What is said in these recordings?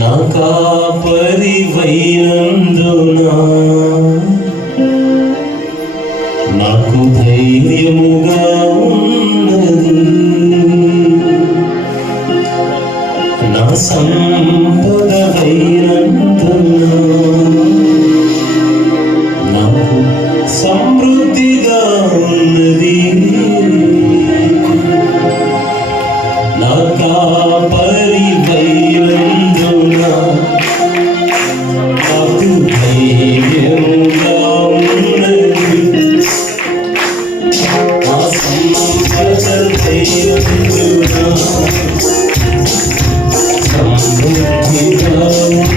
నా కాపరివైనందున నాకు ధైర్యముగా ఉన్నది. నా సంపదవైనందున నాకు సమృద్ధిగా ఉన్నది. నా కాపరివైనందున నాకు ధైర్యముగా ఉన్నది. నా సంపదవైనందున సమృద్ధిగా ఉన్నది.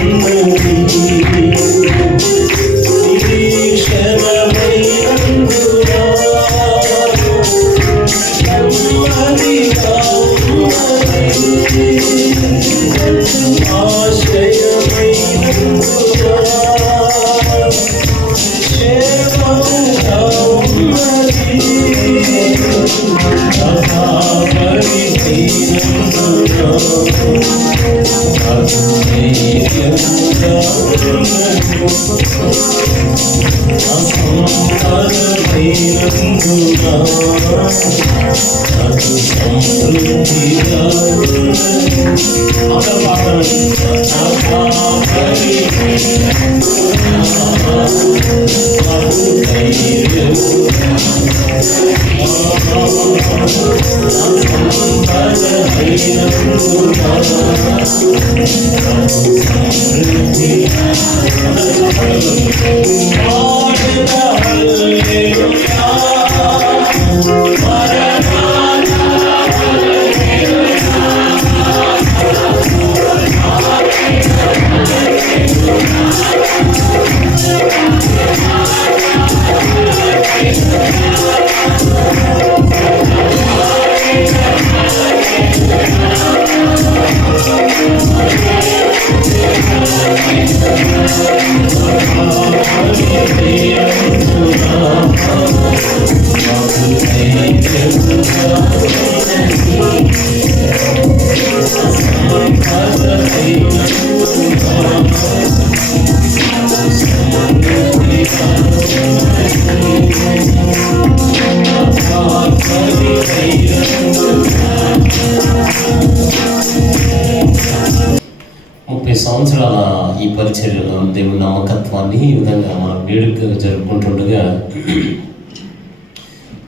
సంవత్సరాల ఈ పరిచర్యలో దేవుని నమ్మకత్వాన్ని ఈ విధంగా మనం వేడుకగా జరుపుకుంటుండగా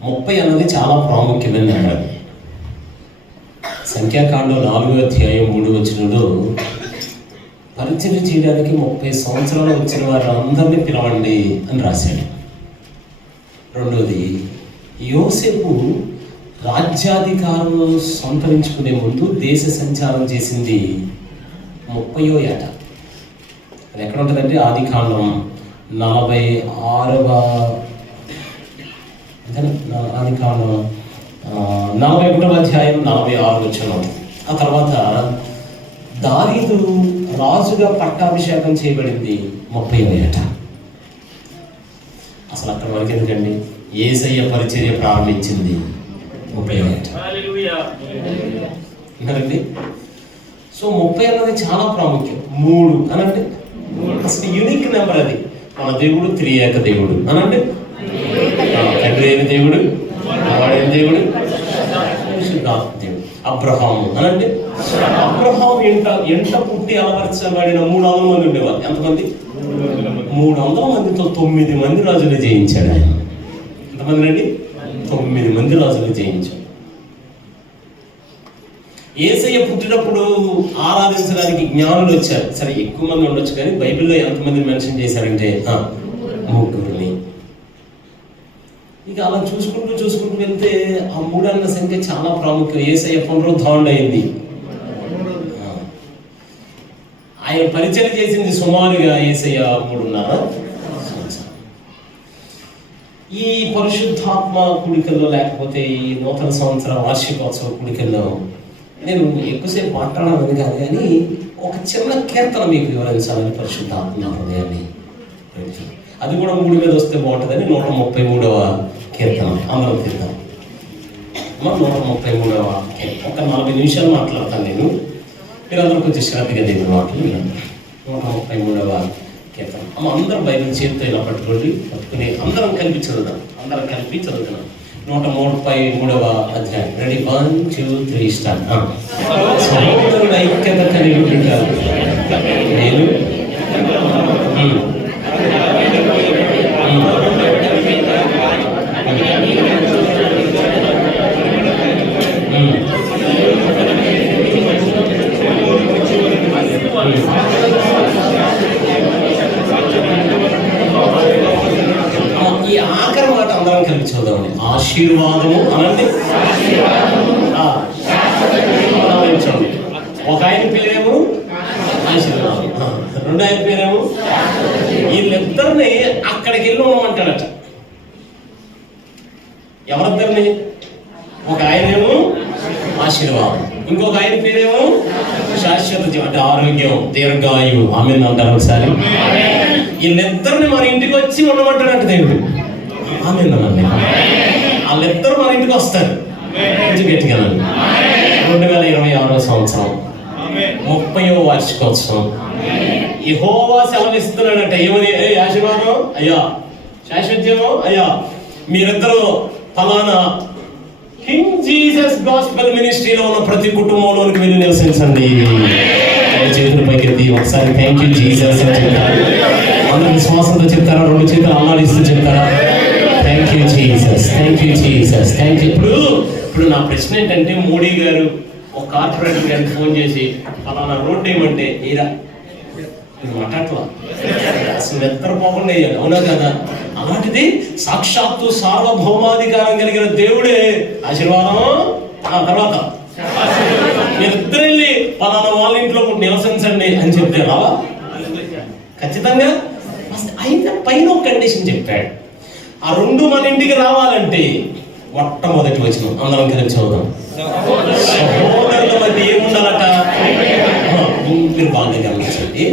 30 అన్నది చాలా ప్రాముఖ్యమైనది అన్నాడు. సంఖ్యాకాండం 4వ అధ్యాయం 3వ వచనంలో పరిచర్య చేయడానికి 30 సంవత్సరాలు వచ్చిన వారందరినీ పిలవండి అని రాశాడు. రెండవది, యోసేపు రాజ్యాధికారం సంతరించుకునే ముందు దేశ సంచారం చేసింది 30వ ఏట. అది ఎక్కడ ఉంటుందంటే ఆదికాండం 46వ ఆదికాండం 41వ అధ్యాయం 46వ వచనం. ఆ తర్వాత దావీదు రాజుగా పట్టాభిషేకం చేయబడింది 30వ ఏట. అసలు అక్కడ వరకు ఎందుకండి, యేసయ్య పరిచర్య ప్రారంభించింది 30వ ఏట. ఇంకానండి, సో 30 అన్నది చాలా ప్రాముఖ్యం. 3 అనండి, అసలు యూనిక్ నెంబర్ అది. మన దేవుడు త్రియేక దేవుడు అనండి. తండ్రి అయిన దేవుడు, వాడైన దేవుడు, పరిశుద్ధాత్మ దేవుడు. అబ్రహాము అనండి. అబ్రహాం ఎంట పుట్టి అలవర్చబడిన 300 మంది ఉండేవారు. ఎంతమంది? 300 మందితో 9 మంది రాజులు జయించాడు ఆయన. ఎంతమంది అండి? 9 మంది రాజులు జయించాడు. యేసయ్య పుట్టినప్పుడు ఆరాధించడానికి జ్ఞానులు వచ్చారు. సరే, ఎక్కువ మంది ఉండొచ్చు, కానీ బైబిల్లో ఎంతమందిని మెన్షన్ చేశారంటే 3. ఇక అలా చూసుకుంటూ వెళ్తే ఆ 3 అన్న సంఖ్య చాలా ప్రాముఖ్యం. యేసయ్య పునరుద్ధారణ అయింది. ఆయన పరిచయం చేసింది సుమారుగా యేసయ్య 3.5 సంవత్సరాలు. ఈ పరిశుద్ధాత్మ కూడికల్లో లేకపోతే ఈ నూతన సంవత్సర వార్షికోత్సవ కూడికల్లో నేను ఎక్కువసేపు మాట్లాడాలని కాదు, కానీ ఒక చిన్న కీర్తన మీకు వివరించాలని పరిశుద్ధాత్మ హృదయాన్ని. అది కూడా 3 మీద వస్తే బాగుంటుందని 133వ కీర్తన. అందరం కీర్తన 133వ కీర్తన. ఒక 40 నిమిషాలు మాట్లాడతాను నేను. మీరందరూ కొంచెం శ్రద్ధగా దేవుని మాటలు వినండి. 133వ కీర్తన. అందరూ బైబిల్ చేతితో ఇలా పట్టుకుని అందరం కలిపి చదువుదాం. అందరం కలిపి చదువుతున్నాం. 133వ అధ్యాయం. Ready, 1 2 3 start. సహోదరుల ఐక్యత కలిగి ఉంటారు. నేను ఈ ఆఖరి మాట అందరం కలిపి చూద్దామండి. ఆశీర్వాదము అనండి. ఒక ఆయన పేరేమో ఆశీర్వాదం, రెండు ఆయన పేరేమో. వీళ్ళిద్దరిని అక్కడికి వెళ్ళి ఉండమంటాడట. ఎవరిద్దరిని? ఒక ఆయనేమో ఆశీర్వాదం, ఇంకొక ఆయన పేరేమో శాశ్వత జీవం, అంటే ఆరోగ్యం, దీర్ఘాయువు. ఆమెను అంటారు ఒకసారి. వీళ్ళిద్దరిని మన ఇంటికి వచ్చి ఉండమంటాడంట దేవుడు. ఆమెను అనండి. వాళ్ళిద్దరు మన ఇంటికి వస్తారు. కొంచెం గట్టిగా 2026వ సంవత్సరం 30వ వార్షికోత్సవం. యెహోవా సెలవిస్తున్నాడట. ఏమని? ఆశీర్వాదం అయ్యా, శాశ్వత్యమో అయ్యా, మీరిద్దరూ ఫలానా కింగ్ జీసస్ గాస్పెల్ మినిస్ట్రీలో ఉన్న ప్రతి కుటుంబంలోనికి వెళ్ళి నివసించండి. చేతుల పైకి ఎత్తి ఒకసారి థ్యాంక్ యూ జీసస్ అని చెప్తారు. అందరూ విశ్వాసంతో చెప్తారా? రెండు చేతులు అల్లాడిస్తూ చెప్తారా? Thank you Jesus, thank you Jesus, thank you. ఇప్పుడు నా ప్రశ్న ఏంటంటే, మోడీ గారు ఒక కార్పొరేటర్ గారికి ఫోన్ చేసి ఫలానా రోడ్డు ఏమంటే ఏరా మాట్లాడలా, అసలు నిద్రపోకుండా వేయాలి. అవునా కదా? అలాంటిది సాక్షాత్తు సార్వభౌమాధికారం కలిగిన దేవుడే ఆశీర్వాదం. తర్వాత మీరిద్దరు వెళ్ళి పలానా వాళ్ళ ఇంట్లో నివసించండి అని చెప్తే రావా? ఖచ్చితంగా. అయితే పైన ఒక కండిషన్ చెప్పాడు. ఆ రెండు మన ఇంటికి రావాలంటే మొట్టమొదటి వచనం అందరం కలిసి చదువుదాం. సహోదరుల మధ్య ఏముండాలట? మీరు బాగా గమనించండి.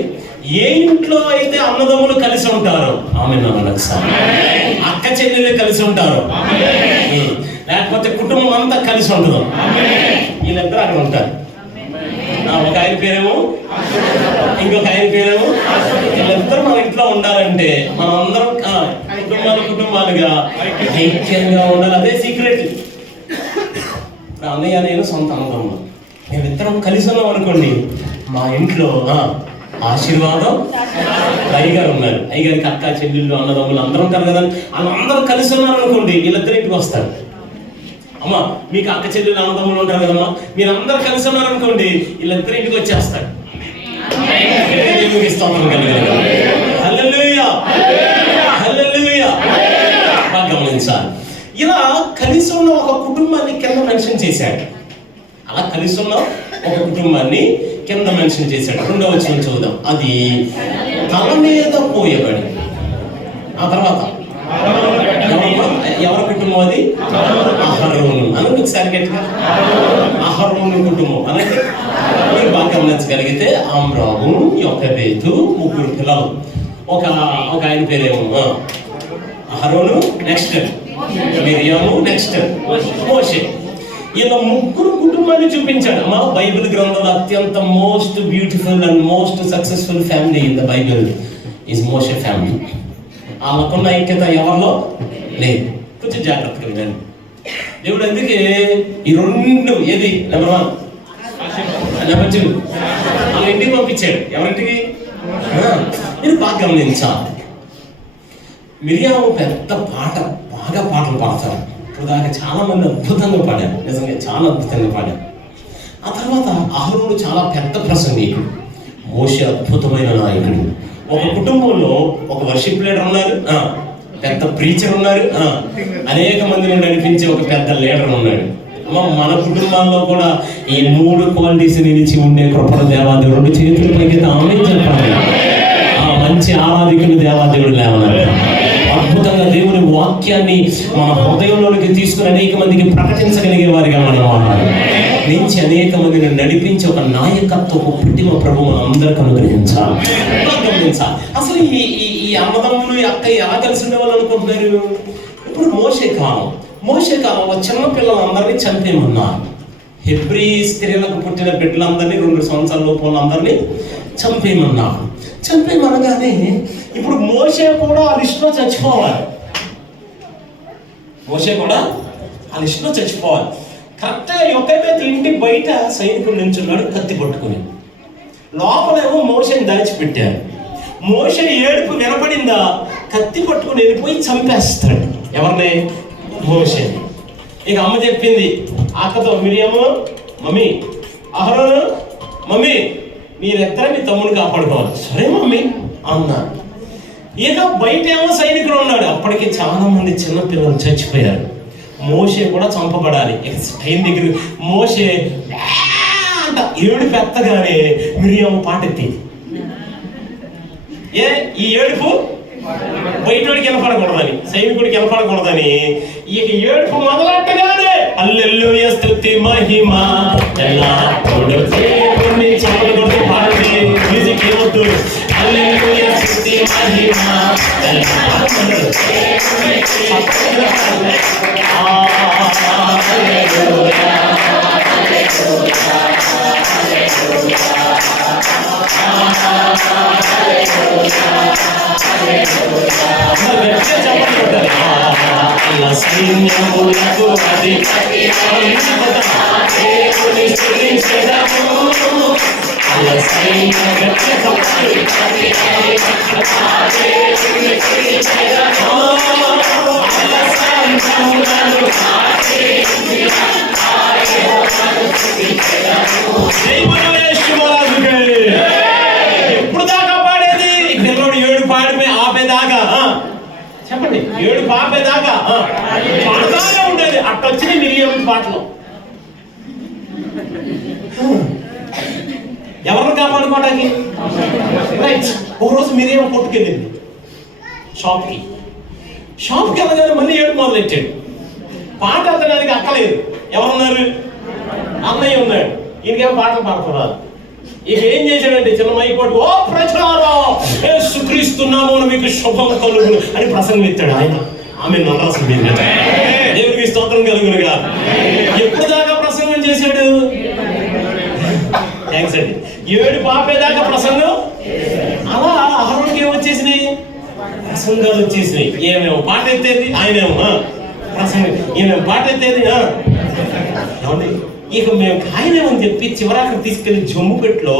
ఏ ఇంట్లో అయితే అన్నదమ్ములు కలిసి ఉంటారో, ఆమె నమ్మలకు సార్, అక్క చెల్లెలు కలిసి ఉంటారు, లేకపోతే కుటుంబం అంతా కలిసి ఉంటుందో, వీళ్ళిద్దరు అక్కడ ఉంటారు. ఒక ఆయన పేరేమో, ఇంకొక ఆయన పేరేమో. వీళ్ళిద్దరు మన ఇంట్లో ఉండాలంటే మనం అందరం కుటుంబాలుగా ఐక్యంగా ఉండాలి. అదే సీక్రెట్. అన్నయ్య నేను సొంత అన్నదమ్ములు, మేమిద్దరం కలిసి ఉన్నాం అనుకోండి, మా ఇంట్లో ఆశీర్వాదం. అయ్యగారు ఉన్నారు, అయ్యగారికి అక్క చెల్లెళ్ళు అన్నదమ్ములు అందరూ ఉంటారు కదా, వాళ్ళందరూ కలిసి ఉన్నారు అనుకోండి, వీళ్ళిద్దరు ఇంటికి వస్తారు. అమ్మా మీకు అక్క చెల్లెళ్ళు అన్నదమ్ములు ఉంటారు కదమ్మా, మీరు అందరూ కలిసి ఉన్నారు అనుకోండి, వీళ్ళిద్దరు ఇంటికి వచ్చేస్తారు. హల్లెలూయా, హల్లెలూయా. బాగా గమనించాలి. ఇలా కలిసి ఉన్న ఒక కుటుంబాన్ని కింద మెన్షన్ చేశాడు. అలా కలిసి ఉన్న ఒక కుటుంబాన్ని కింద మెన్షన్ చేశాడు. 2వ వచనం చూద్దాం. అది తల మీద పోయబడి, ఆ తర్వాత ఎవరి కుటుంబం? అది అహరోను. అనండి ఒకసారి గట్టిగా, అహరోను కుటుంబం అనండి. మీరు బాగా గమనించగలిగితే ఆమ్రాము, యొకెబెతు, 3 పిల్లలు. ఒక ఆయన పేరేమో అహరోను, నెక్స్ట్ మిరియాము, నెక్స్ట్ మోషే. ఇలా 3 కుటుంబాన్ని చూపించాడు. మా బైబిల్ గ్రంథంలో అత్యంత most beautiful and most successful family in the Bible is Moshe family. వాళ్ళకున్న ఐక్యత ఎవరిలో లేదు. కొంచెం జాగ్రత్తగా వినండి. దేవుడు అందుకే ఈ 2 ఏది నెంబర్ 1 నెంబర్ 2 వాళ్ళ ఇంటికి పంపించాడు. ఎవరింటికి? మీరు బాగా గమనించాలి. మిరియాము పెద్ద బాగా పాటలు పాడతారు. ఇప్పుడు దాకా చాలా మంది అద్భుతంగా పాడారు, నిజంగా చాలా అద్భుతంగా పాడారు. ఆ తర్వాత అహరోను చాలా పెద్ద ప్రసంగికుడు, మోషే అద్భుతమైన నాయకుడు. ఒక కుటుంబంలో ఒక వర్షిప్ లీడర్ ఉన్నారు, పెద్ద ప్రీచర్ ఉన్నారు, అనేక మందిని నడిపించే ఒక పెద్ద లీడర్ ఉన్నాడు. మన కుటుంబాల్లో కూడా ఈ 3 క్వాలిటీస్ నిలిచి ఉండే కృపణ దేవాదేవుడు. 2 చేతుల పైకి ఆమె చెప్పాలి. మంచి ఆరాధికులు దేవాదేవుడు లేవన్నారు. అద్భుతంగా దేవుని వాక్యాన్ని మన హృదయంలోనికి తీసుకుని అనేక మందికి ప్రకటించగలిగే వారిగా మనం నుంచి అనేక మందిని నడిపించి ఒక నాయకత్వపు పుట్టిన ప్రభు మనం అందరికీ అనుగ్రహించాలి. అసలు ఈ అన్నదమ్ములు అక్క ఎలా కలిసి ఉండేవాళ్ళు అనుకుంటున్నారు? ఇప్పుడు మోషే కాలంలో చిన్న పిల్లలందరినీ చంపేమన్నారు. హెబ్రీ స్త్రీలకు పుట్టిన బిడ్డలందరినీ 2 సంవత్సరాల లోపు వాళ్ళందరినీ చంపేయమన్నాడు. చంపేయమనగానే ఇప్పుడు మోషే కూడా ఆ లిస్టులో చచ్చిపోవాలి. మోషే కూడా ఆ లిస్టులో చచ్చిపోవాలి. కరెక్ట్గా యొక్కైతే ఇంటి బయట సైనికుడు నించున్నాడు కత్తి పట్టుకుని. లోపలేమో మోషేని దాచిపెట్టారు. మోషే ఏడుపు వినపడిందా కత్తి పట్టుకుని వెళ్ళిపోయి చంపేస్తాడు. ఎవరిని? మోషేని. ఇక అమ్మ చెప్పింది అక్కతో, మిరియాము మమ్మీ, అహరోను మమ్మీ, మీరిద్దరే మీ తమ్ముని కాపాడుకోవాలి. సరే మమ్మీ అన్నాడు. ఇక బయట ఏమో సైనికుడు ఉన్నాడు. అప్పటికి చాలా మంది చిన్నపిల్లలు చచ్చిపోయారు. మోషే కూడా చంపబడాలి. ఇక టైం దగ్గర మోషే అంట ఏడు పెత్తగానే మిరియాము పాటెత్తింది. ఈ ఏడుపు బయటోడికి వినపడకూడదని, సైనికుడికి వినపడకూడదని ఇక ఏడుపు మొదలెట్టగానే హల్లెలూయా స్తుతి మహిమ ఎల్లప్పుడూ దేవుని చప్పట్లు పాడండి. మ్యూజిక్ ఏమొద్దు. హల్లెలూయా స్తుతి మహిమ ఎల్లప్పుడూ దేవుని చప్పట్లు పాడండి. హల్లెలూయా హల్లెలూయా సైన్యములకు అధిపతి దేవుని స్తుతించెదము. ఎప్పుడు దాకా పాడేది? పిల్లడు 7 పాడిపోయి ఆపేదాకా చెప్పండి. 7 పాపేదాకా పాడతానే ఉండేది. అట్టొచ్చిన మిరియాము పాటలు. ఎవరిని కాపాడుకోవడానికి? రైట్. ఒక రోజు మిరియాము కొట్టుకెళ్ళింది షాప్కి వెళ్ళగానే మళ్ళీ ఏడు మొదలెట్టాడు. పాట అతనికి అక్కలేదు. ఎవరున్నారు? అన్నయ్య ఉన్నాడు. ఈయనకేమో పాటలు పాడుతున్నారు. ఇక ఏం చేశాడంటే చిన్న మైకోటి, ఓ ప్రజలారా యేసుక్రీస్తున్నాము మీకు శుభం కలుగును అని ప్రసంగం ఎత్తాడు ఆయన. ఆమె నల్లరసం మీద దేవుడికి స్తోత్రం కలుగునుగా. ఎప్పుడు దాకా ప్రసంగం చేశాడు? థ్యాంక్స్ అండి. 7 పాపేదాకా ప్రసంగం. అలా అహరోనుకి ఏమొచ్చేసినాయి? ప్రసంగాలు వచ్చేసినాయి. ఏమేమో పాట ఎత్తేది ఆయనేమో ప్రసంగం, ఏమేమో పాట ఎత్తేది. ఇక మేము ఆయనేమని చెప్పి చివరాక తీసుకెళ్లి జమ్ముపెట్లో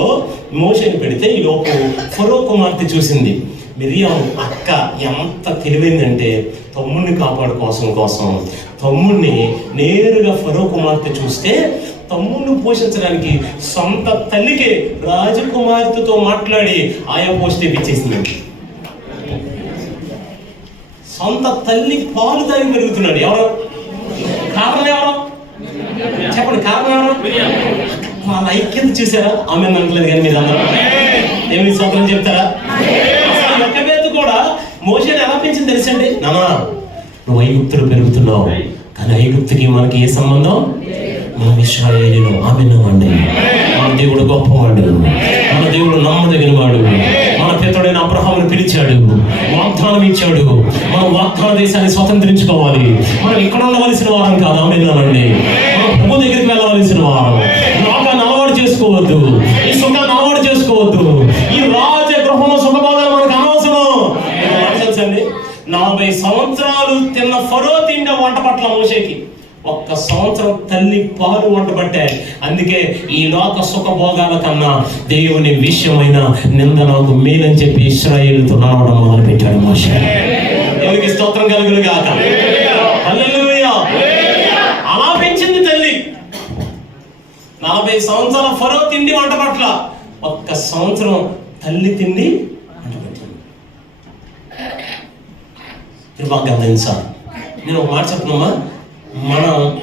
మోషేని పెడితే ఈ లోపు ఫరో కుమార్తె చూసింది. మిరియాము అక్క ఎంత తెలివైందంటే తమ్ముడిని కాపాడుకోసం తమ్ముడిని నేరుగా ఫరో కుమార్తె చూస్తే తమ్ముడిని పోషించడానికి సొంత తల్లికి రాజకుమార్తెతో మాట్లాడి ఆయా పోస్ట్ ఇప్పించేసింది. సొంత తల్లి పాలు తాగి పెరుగుతున్నాడు. ఎవరు కారణం? ఎవరు చెప్పండి. కారణం ఎవరు? వాళ్ళ ఐక్యత చూసారా? ఆమె అనట్లేదు కానీ మీరు అందరూ దేవుని స్తోత్రం చెప్తారా? యొక్కబేతు కూడా మోషేని ఎలా పెంచింది తెలుసండి. నానా నువ్వు ఐగుప్తులు పెరుగుతున్నావు, కానీ ఐగుప్తుకి మనకి ఏ సంబంధం? మన ఇశ్రాయేలీయులు. ఆమె నమ్మండి. మన దేవుడు గొప్పవాడు, మన దేవుడు నమ్మదగిన వాడు. మన పితరుడైన అబ్రహామును పిలిచాడు, వాగ్దానం ఇచ్చాడు. మనం వాగ్దాన దేశాన్ని స్వతంత్రించుకోవాలి. మనం ఇక్కడ ఉండవలసిన వారం కాదు. ఆమె నమ్మండి. మనం ప్రభు దగ్గరికి వెళ్ళవలసిన వారం. లోకాన్ని అలవాటు చేసుకోవద్దు, ఈ సుఖాన్ని అలవాటు చేసుకోవద్దు. ఈ రాజగృహంలో సుఖభోగాలు మనకు అనవసరం. తెలుసండి, 40 సంవత్సరాలు తిన్న ఫరో తిండే వంట పట్ల మోషేకి 1 సంవత్సరం తల్లి పాలు వంట పట్టాయి. అందుకే ఈ లోక సుఖభోగాల కన్నా దేవుని విషయమైన నింద నాకు మేలని చెప్పి ఇశ్రాయేలుతో నడవడం మొదలు పెట్టాడు మోషే. దేవునికి స్తోత్రం కలుగును గాక. హల్లెలూయా. అలా పెంచింది తల్లి. 40 సంవత్సరాల ఫరో తిండి వంట పట్ల 1 సంవత్సరం తల్లి తిండి వంట పట్టింది. బాగా గమనించాలి. నేను ఒక మాట చెప్పనమ్మా,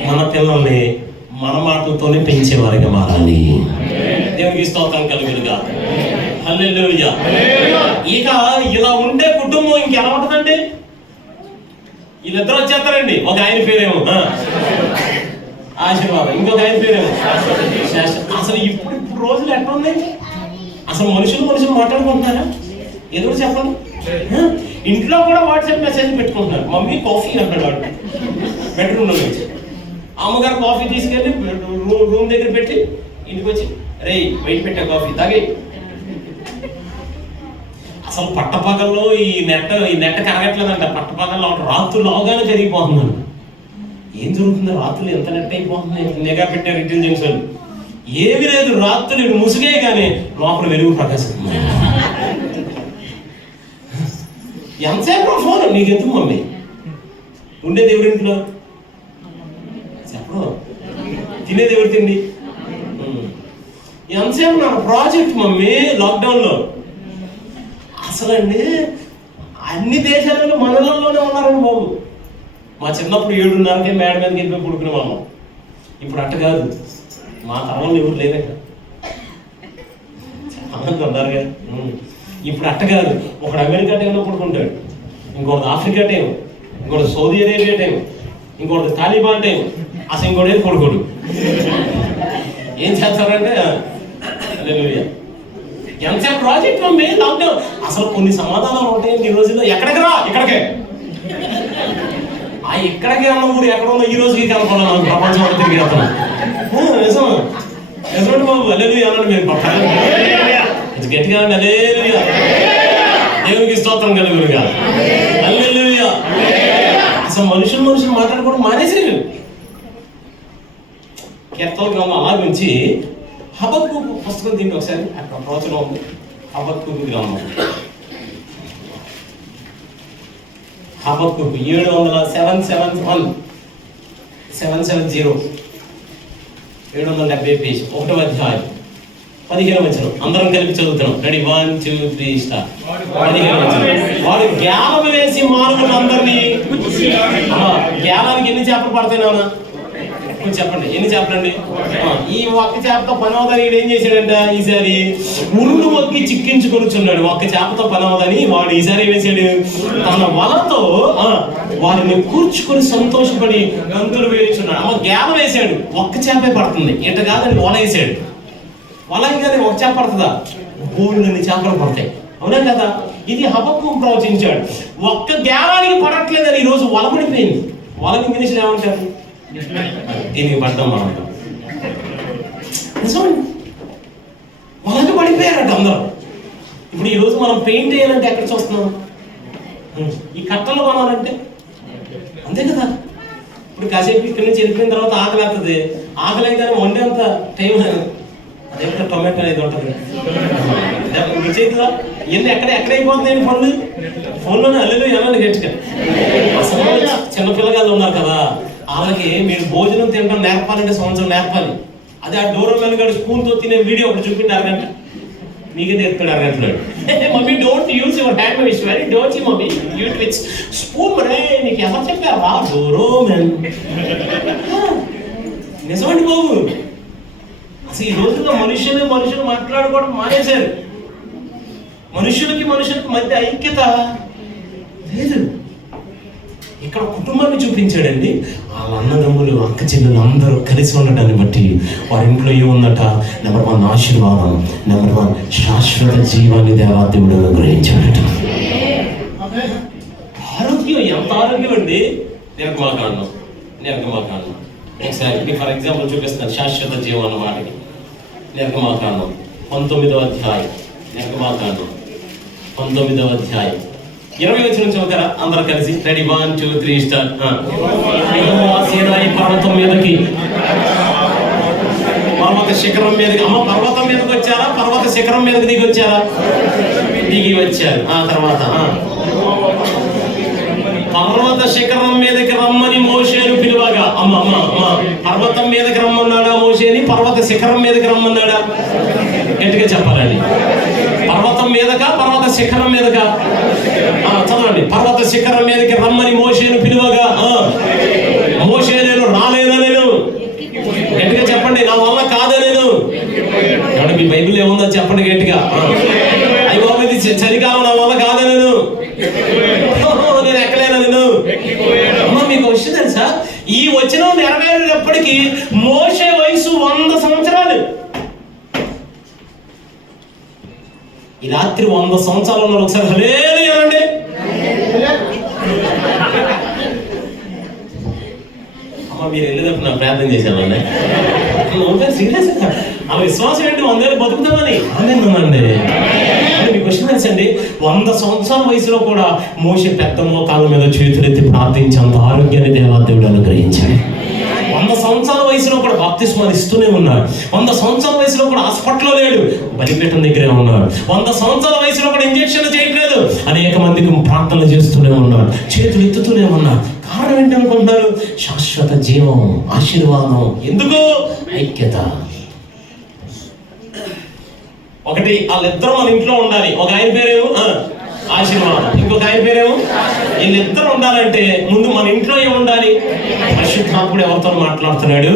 మన పిల్లల్ని మన మాటలతోనే పెంచేవారిగా మారాలి. దేవునికి స్తోత్రం కలుగునుగా. హల్లెలూయా. ఇక ఇలా ఉండే కుటుంబం ఇంకెలా ఉంటుందండి? వీళ్ళిద్దరు వచ్చేస్తారండి. ఒక ఆయన పేరేమో ఆశీర్వాదం, ఇంకొక ఆయన పేరేమో అసలు ఇప్పుడు రోజులు ఎట్లా ఉన్నాయి? అసలు మనుషులు మాట్లాడుకుంటున్నారా? ఏదో చెప్పండి. ఇంట్లో కూడా వాట్సాప్ మెసేజ్ పెట్టుకుంటున్నారు. మమ్మీ కాఫీ అంటాడు వాడు బెడ్రూమ్లో నుంచి. అమ్మగారు కాఫీ తీసుకెళ్ళి రూమ్ దగ్గర పెట్టి ఇంటికి వచ్చి రే బయట పెట్టా కాఫీ తాగే. అసలు పట్టపగల్లో ఈ నెట్ట కరగట్లేదంట. పట్టపగల్లో రాత్రులు అవగానే జరిగిపోతుందంట. ఏం జరుగుతుంది? రాత్రులు ఎంత నెట్ అయిపోతుంది. నిఘా పెట్టారు ఇంటెలిజెన్స్ వాళ్ళు. ఏమీ లేదు, రాత్రులు ఇటు ముసుగే కానీ లోపల వెలుగు ప్రకాశిస్తుంది. ఎంతసేపు ఫోన్ నీకెందుకు మమ్మీ? ఉండేది ఎవరింట్లో చెప్పడం, తినేది ఎవరు తిండి? ఎంతసేపు నాకు ప్రాజెక్ట్ మమ్మీ లాక్డౌన్లో. అసలండి అన్ని దేశాలలో మనలలోనే ఉన్నారండి బాబు. మా చిన్నప్పుడు 7:30కే మేడ మీదకి వెళ్ళిపోయి పడుకునే వాళ్ళం. ఇప్పుడు అట్ట కాదు, మా తరంలో ఎవరు లేదట, చాలా ఉన్నారుగా. ఇప్పుడు అట్ట కాదు, ఒకడు అమెరికా టైంలో పడుకుంటాడు, ఇంకొకటి ఆఫ్రికా టైం, ఇంకోటి సౌదీ అరేబియా టైం, ఇంకోటి తాలిబాన్ టైం, అసలు ఇంకోటి పడుకోడు. ఏం చేస్తారంటే ఎంతసేపు ప్రాజెక్ట్ మమ్మీ లాక్డౌన్. అసలు కొన్ని సమాధానాలు ఉంటాయండి ఈ రోజుల్లో. ఎక్కడికి రా, ఇక్కడికే. ఆ ఇక్కడికి అన్న ఊరు ఎక్కడ ఉందో ఈ రోజుకి కనుక్కున్నాను. ప్రపంచంలో తిరిగి వెళ్తాను. నిజం నిజమండి బాబు. హల్లెలూయా అన్నాడు. మీరు గట్టిగా అండి. హల్లెలూయా, దేవునికి స్తోత్రం కలుగునుగా. హల్లెలూయా. అసలు మనుషులు మాట్లాడుకోవడం మానేసారు. కీర్తన గ్రంథం అలా గురించి హబక్కూకు పుస్తకం తిండి ఒకసారి. అక్కడ ప్రవచనం ఉంది. హబక్కూకు గ్రంథం, హబక్కూకు 770 పేజ్, 1వ అధ్యాయం 15వ వచనం. అందరం కలిపి చదువుతున్నాం. Ready, 1 2 3 start. 15వ వచనం. వాడు గ్యాలం వేసి మానవులందరినీ. గ్యాలానికి ఎన్ని చేపలు పడతాయినా చెప్పండి, ఎన్ని చేపలండి? ఈ ఒక్క చేపతో పని అవదని ఏం చేశాడంట ఈసారి? ఉరుడు ఒక్కి చిక్కించుకొనిచున్నాడు. ఒక్క చేపతో పని అవదని వాడు ఈసారి ఏం చేశాడు? తన వలతో వారిని కూర్చుకొని సంతోషపడి గంతులు వేయించున్నాడు. గ్యాల వేసాడు, ఒక్క చేపే పడుతుంది. ఇట కాదని వల వేసాడు. వల కానీ ఒక చేప పడుతుందా? బోల్డన్ని చేపలు పడతాయి, అవునా కదా? ఇది హబక్కూకు ప్రవచించాడు. ఒక్క గ్యాలానికి పడట్లేదని ఈరోజు వల పడిపోయింది. వలకి ఇంగ్లీష్లో ఏమంటారు? దీనికి పడ్డం మనం. నిజమండి, వలకి పడిపోయారట అందరూ. ఇప్పుడు ఈరోజు మనం పెయింట్ వేయాలంటే ఎక్కడ చూస్తున్నాం? ఈ కట్టలు కొనాలంటే అంతే కదా. ఇప్పుడు కాసేపు ఇక్కడి నుంచి వెళ్ళిపోయిన తర్వాత ఆకలి అవుతుంది. ఆకలి అయితే వండే అంత టైం అదే టొమాటో అనేది ఉంటుంది చేతిలో. ఇవన్నీ ఎక్కడైపోతున్నాయి పనులు? ఫోన్లోనే అల్లెలు ఎలాంటి గట్టిగా. అసలు చిన్నపిల్లగాళ్ళు ఉన్నారు కదా, అలాగే మీరు భోజనం తినడం నేర్పాలంటే సంవత్సరం నేర్పాలి. అదే ఆ డోరం వెనకాడు స్పూన్తో తినే వీడియో ఒకటి చూపిండి అరగంట, మీకే నేర్పాడు అరగంటలో. Mummy don't use your hand, mummy very don't mummy use with spoon. మరే నీకు ఎవరు చెప్పారు రా డోరో మెన్? నిజమండి బాబు. అసలు ఈ రోజుల్లో మనుషులు మాట్లాడుకోవడం మానేశారు. మనుషులకి మధ్య ఐక్యత లేదు. ఇక్కడ కుటుంబాన్ని చూపించాడండి. వాళ్ళ అన్నదమ్ములు, అక్క చెల్లెలు అందరూ కలిసి ఉండటాన్ని బట్టి వారి ఇంట్లో ఏముందట? నెంబర్ 1 ఆశీర్వాదం, నెంబర్ 1 శాశ్వత జీవాన్ని దేవాదేవుడు అనుగ్రహించాడట. ఆరోగ్యం, ఎంత ఆరోగ్యం అండి! నిర్గమాకాండం ఒకసారి ఫర్ ఎగ్జాంపుల్ చూపిస్తాను. శాశ్వత జీవం అన్న మాటకి నిర్గమాకాండం 19వ అధ్యాయం. నిర్గమాకాండం 19వ అధ్యాయం 20 వచనం చదువుతారా అందరూ కలిసి? Ready, 1 2 3 start. సీనాయి పర్వతం మీదకి, పర్వత శిఖరం మీదకి. పర్వతం మీదకి వచ్చారా? పర్వత శిఖరం మీదకి దిగి వచ్చారా? దిగి వచ్చారు. ఆ తర్వాత పర్వత శిఖరం మీదకి రమ్మని మోషేను పిలువగా. పర్వతం మీదకి రమ్మన్నాడా మోషేని? పర్వత శిఖరం మీదకి రమ్మన్నాడా? గట్టిగా చెప్పాలండి. పర్వతం మీదకా పర్వత శిఖరం మీదకా? చదవండి. పర్వత శిఖరం మీదకి రమ్మని మోషేను పిలువగా. మోషే నేను రాలేదనేను. గట్టిగా చెప్పండి, నా వల్ల కాదనేను. మీ బైబిల్ ఏముందో చెప్పండి గట్టిగా. అయ్యి బాబు, ఇది చలికాలం, నా వల్ల కాదనేను, నేను ఎక్కలేనా నేను. మీకు విషయం తెలుసా? ఈ వచనం నెరవేరేటప్పటికీ మోషే వయసు 100 సంవత్సరాలు. ఈ రాత్రి 100 సంవత్సరాలు ఉన్నారు. ఒకసారి హల్లెలూయా అనండి. మీరు వెళ్ళేటప్పుడు నాకు ప్రార్థన చేశానండి. సీరియస్గా ఆ విశ్వాసం ఏంటి 100 ఏళ్ళు బతుకుతామని అండి. మీకు క్వశ్చన్ తెలుసండి, 100 సంవత్సరాల వయసులో కూడా మోషే పెద్ద మోకాళ్ళ మీద చేతులెత్తి ప్రార్థించేంత ఆరోగ్యాన్ని దేవుడు అనుగ్రహించాడు. 100 సంవత్సరాల వయసులో కూడా బాప్తిస్మాలు ఇస్తూనే ఉన్నాడు. 100 సంవత్సరాల వయసులో కూడా హాస్పిటల్లో లేడు, బలిపీఠం దగ్గరే ఉన్నాడు. 100 సంవత్సరాల వయసులో కూడా ఇంజక్షన్లు చేయట్లేదు, అనేక మందికి ప్రార్థనలు చేస్తూనే ఉన్నాడు, చేతులు ఎత్తుతూనే ఉన్నాడు. కారణం ఏంటనుకుంటున్నారు? శాశ్వత జీవం, ఆశీర్వాదం. ఎందుకు? ఐక్యత. ఒకటి, వాళ్ళిద్దరూ మన ఇంట్లో ఉండాలి. ఒక ఆయన పేరేమో ఆశీర్వాదం, ఇంకొక ఆయన పేరేమో. వీళ్ళిద్దరు ఉండాలంటే ముందు మన ఇంట్లో ఏముండాలి? పరిశుద్ధాత్ముడు ఎవరితో మాట్లాడుతున్నాడు?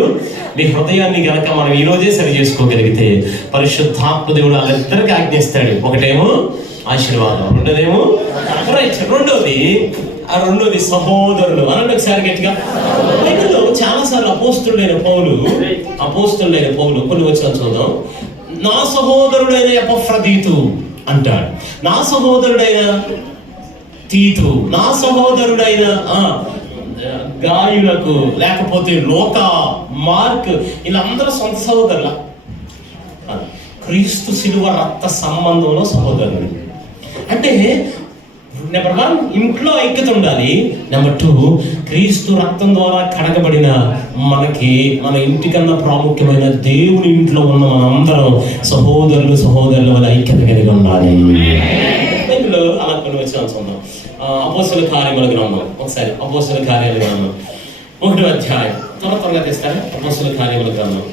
మీ హృదయాన్ని గనక మనం ఈ రోజే సరి చేసుకోగలిగితే పరిశుద్ధాత్మ దేవుడు వాళ్ళిద్దరికి ఆజ్ఞిస్తాడు. ఒకటేమో ఆశీర్వాదం, రెండోదేమో రెండోది సహోదరులు. అనండి ఒకసారి గట్టిగా. బైబిల్లో చాలాసార్లు అపోస్తుడైన పౌలు కొన్ని వచనాలు చూద్దాం. నా సహోదరుడైన ఎపఫ్రదీతు అంటాడు, నా సహోదరుడైన తీతు, నా సహోదరుడైన గాయులకు, లేకపోతే లోక, మార్క్, వీళ్ళందరూ సొంత సహోదరుల. క్రీస్తు శిలువ రక్త సంబంధంలో సహోదరుడు. అంటే నెంబర్ 1 ఇంట్లో ఐక్యత ఉండాలి. నెంబర్ 2 క్రీస్తు రక్తం ద్వారా కడగబడిన మన ఇంటికన్నా ప్రాముఖ్యమైన దేవుని ఇంట్లో ఉన్న మనందరం సహోదరులు వల్ల ఐక్యత కలిగి ఉండాలి. బైబిల్లో అలా కొన్ని వచనాలు చూద్దాం. అపోస్తలుల కార్యముల గ్రంథం, ఒకసారి అపోస్తలుల కార్యాల గ్రంథం 1వ అధ్యాయం. త్వరగా తెస్తారా? అపోస్తలుల కార్యముల గ్రంథం.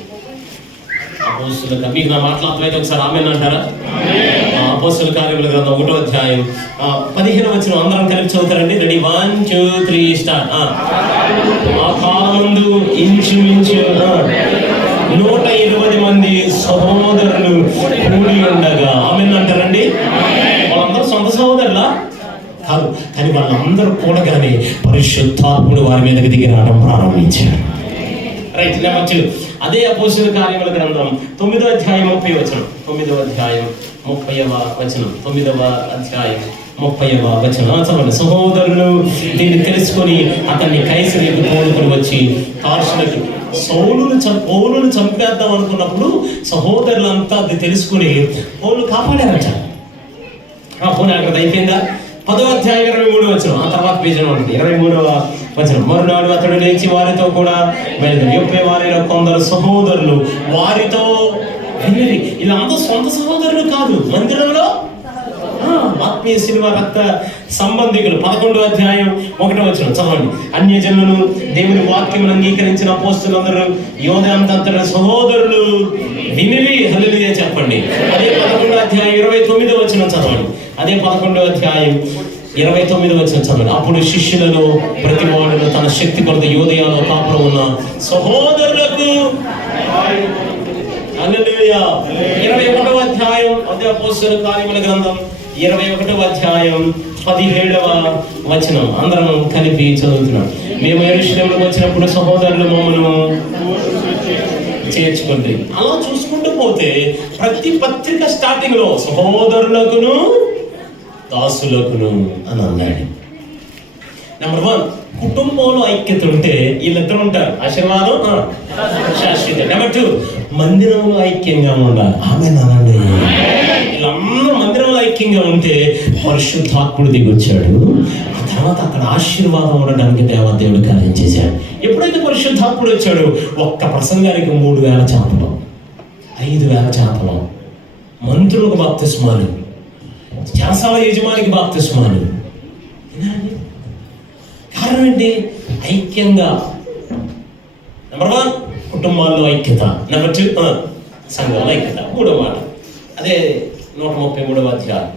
మీకు నా మాటలు అర్థమైతే ఒకసారి ఆమేన్ అంటారా? అపోస్తలుల కార్యముల గ్రంథం 1వ అధ్యాయం 15వ వచనం అందరం కలిపి చదువుతారండి. రెడీ? 1 2 3 స్టార్ట్. ఆ కాలమందు ఇంచుమించు 120 మంది సహోదరులు కూడి ఉండగా. ఆమేన్ అంటారండి? వాళ్ళందరూ సొంత సహోదరులా? కాదు, కానీ వాళ్ళందరూ కూడగానే పరిశుద్ధాత్ముడు వారి మీదకి దిగి రావడం ప్రారంభించాడు. రైట్. నెంబర్ 2 అదే అపోస్తలుల కార్యముల గ్రంథం 9వ అధ్యాయం 30వ వచనం. 9వ అధ్యాయం 30వ వచనం. 9వ అధ్యాయం 30వ వచనం చదవండి. సహోదరులు దీన్ని తెలుసుకొని అతన్ని కైసరియకు తోడుకొని వచ్చి తార్షులకు పౌలును చంపేద్దాం అనుకున్నప్పుడు సహోదరులంతా అది తెలుసుకుని పౌలు కాపాడారట. పోనీ అక్కడ అయిపోయిందా? 10వ అధ్యాయం 23వ వచనం. ఆ తర్వాత పేజీలో ఉంటుంది 23వ వచనం. మరునాడు అతడు లేచి వారితో కూడా బయలుదేరి యొప్పే వారిలో కొందరు సహోదరులు వారితో వెళ్ళి. ఇలా అందరూ సొంత సహోదరులు కాదు, మందిరంలో ఆత్మీయ శిలువ రక్త సంబంధికులు. 11వ అధ్యాయం 1వ వచనం చదవండి. అన్యజనులను దేవుని వాక్యమును అంగీకరించిన అపోస్తలులందరూ యోధంతటా సహోదరులు వినిరి హల్లెలూయా చెప్పండి. అదే 11వ అధ్యాయం 29వ వచనం చదవండి. అదే 11వ అధ్యాయం 29వ వచనం చదవండి. అప్పుడు శిష్యులను ప్రతివాడును తన శక్తి కొరత యోదయాలో కాపురం ఉన్న సహోదరులకు హల్లెలూయా. 21వ అధ్యాయం అదే అపోస్తలుల కార్యముల గ్రంథం 21వ అధ్యాయం 17వ వచనం అందరం కలిపి చదువుతున్నాం. మేము యెరూషలేముకు వచ్చినప్పుడు సహోదరులు మమ్మల్ని చేర్చుకుంది. అలా చూసుకుంటూ పోతే ప్రతి పత్రిక స్టార్టింగ్ లో సహోదరులకును దాసులకును అని అన్నాడు. నెంబర్ 1 కుటుంబంలో ఐక్యత ఉంటే వీళ్ళిద్దరు ఉంటారు, ఆశీర్వాదం శాశ్వత. నెంబర్ 2 మందిరంలో ఐక్యంగా ఉండాలి. ఆమేన్ అనండి. వీళ్ళందరూ మందిరంలో ఐక్యంగా ఉంటే పరిశుద్ధాత్ముడు దిగొచ్చాడు. ఆ తర్వాత అక్కడ ఆశీర్వాదం ఉండడానికి దేవదేవుడు కార్యం చేశాడు. ఎప్పుడైతే పరిశుద్ధాత్ముడు వచ్చాడు, ఒక్క ప్రసంగానికి 3000 చేపలు, 5000 చేపలు, మంత్రులకు బాప్తిస్మాలు, చెరసాల యజమానికి బాప్తిస్మాలు. కారణం ఏంటి? ఐక్యంగా. నెంబర్ 1 కుటుంబాల్లో ఐక్యత. నెంబర్ 2 సంఘంలో ఐక్యత. 3వ మాట అదే 133వ అధ్యాయం.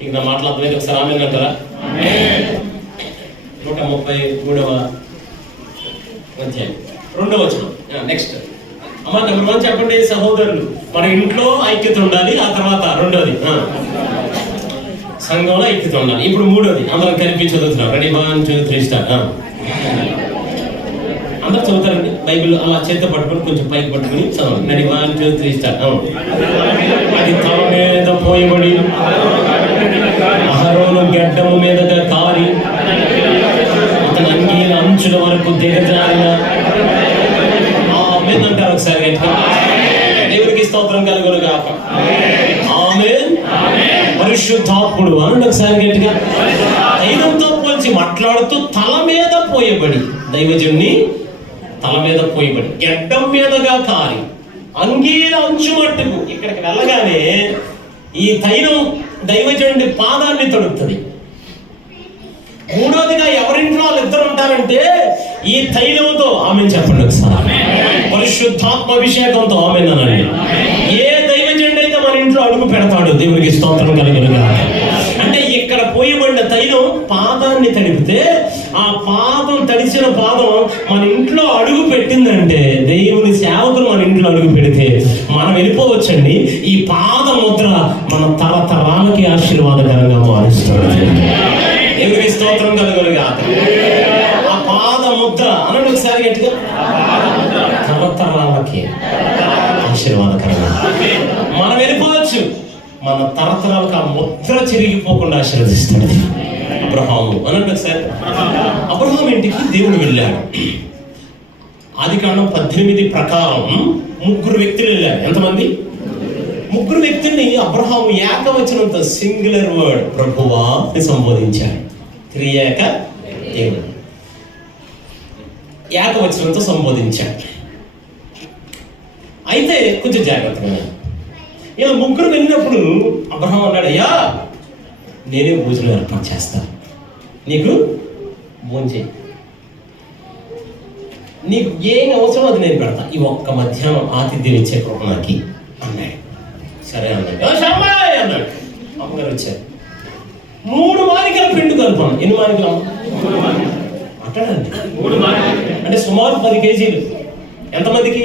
ఇక నా మాట్లాడలేదు, ఒకసారి ఆమేన్ అంటారా? 133వ అధ్యాయం 2వ వచనం. నెక్స్ట్ అమ్మ నెంబర్ 1 చెప్పండి. సహోదరులు మన ఇంట్లో ఐక్యత ఉండాలి. ఆ తర్వాత రెండోది సంఘంలో ఐక్యత ఉండాలి. ఇప్పుడు 3వది అందరం కలిపి చదువుతున్నాం. రెడీ? 1 2 3 స్టార్ట్. అందరు చదువుతారండి. బైబిల్ అలా చేత పట్టుకొని కొంచెం పైకి పట్టుకుని చదవండి. రెడీ? 1 2 3 స్టార్ట్. అది తల మీద పోయబడి అహరోను గడ్డము మీదగా కారి అతని అంగీల అంచుల వరకు దిగజారిన పరిశుద్ధాత్ముడు అనండి ఒకసారి గట్టిగా. తైలంతో పోల్చి మాట్లాడుతూ తల మీద పోయబడి, దైవజుణ్ణి తల మీద పోయబడి, గడ్డం మీదగా కారి అంగీల అంచు మట్టుకు ఇక్కడికి వెళ్ళగానే ఈ తైలం దైవజనుడి పాదాన్ని తడుపుతుంది. మూడోదిగా ఎవరింట్లో వాళ్ళు ఇద్దరు ఉంటారంటే ఈ తైలంతో, ఆమె చెప్పండి ఒకసారి, పరిశుద్ధాత్మ అభిషేకంతో ఆమె అనండి. ఏ దైవజనుడు అయితే మన ఇంట్లో అడుగు పెడతాడు, దేవునికి స్తోత్రం కలుగునుగా. అంటే ఇక్కడ పోయబడిన తైలం పాదాన్ని తడిపితే, ఆ పాదం తడిచిన పాదం మన ఇంట్లో అడుగు పెట్టిందంటే, దేవుని సేవకులు మన ఇంట్లో అడుగు పెడితే మనం వెళ్ళిపోవచ్చండి. ఈ పాద ముద్ర మన తరతరాలకి ఆశీర్వాదకరంగా మారుస్తుంది. దేవునికి స్తోత్రం కలుగునుగా. ఆ పాద ముద్ర అనండి ఒకసారి గట్టిగా, తరతరాలకి ఆశీర్వాదకరంగా మనం వెళ్ళిపోవచ్చు. మన తరతరాలకు ఆ ముద్ర చెరిగిపోకుండా ఆశీర్వదిస్తాడు అబ్రహాము అనండి ఒకసారి. అబ్రహాం ఇంటికి దేవుడు వెళ్ళాడు. ఆదికాండం 18 ప్రకారం 3 వ్యక్తులు వెళ్ళారు. ఎంతమంది? 3 వ్యక్తుల్ని అబ్రహాము ఏకవచనంతో, సింగులర్ వర్డ్, ప్రభువా అని సంబోధించాడు. త్రియేక దేవుడు ఏకవచనంతో సంబోధించాడు. అయితే కొంచెం జాగ్రత్తగా, ఇలా 3 వెళ్ళినప్పుడు అబ్రహాం అన్నాడు, అయ్యా నేనే భోజనం ఏర్పాటు చేస్తాను, నీకు భోంచేయి, నీకు ఏం అవసరం అది నేను పెడతా, ఈ ఒక్క మధ్యాహ్నం ఆతిథ్యం ఇచ్చే కృప నాకి అన్నాడు. సరే అన్నాడు. అన్నాడు. అమ్మగారు వచ్చారు. 3 మానికల పిండి కలుపాను. ఎన్ని మానికలు అంటాడండి? 3 మానికలు అంటే సుమారు 10 కేజీలు. ఎంతమందికి?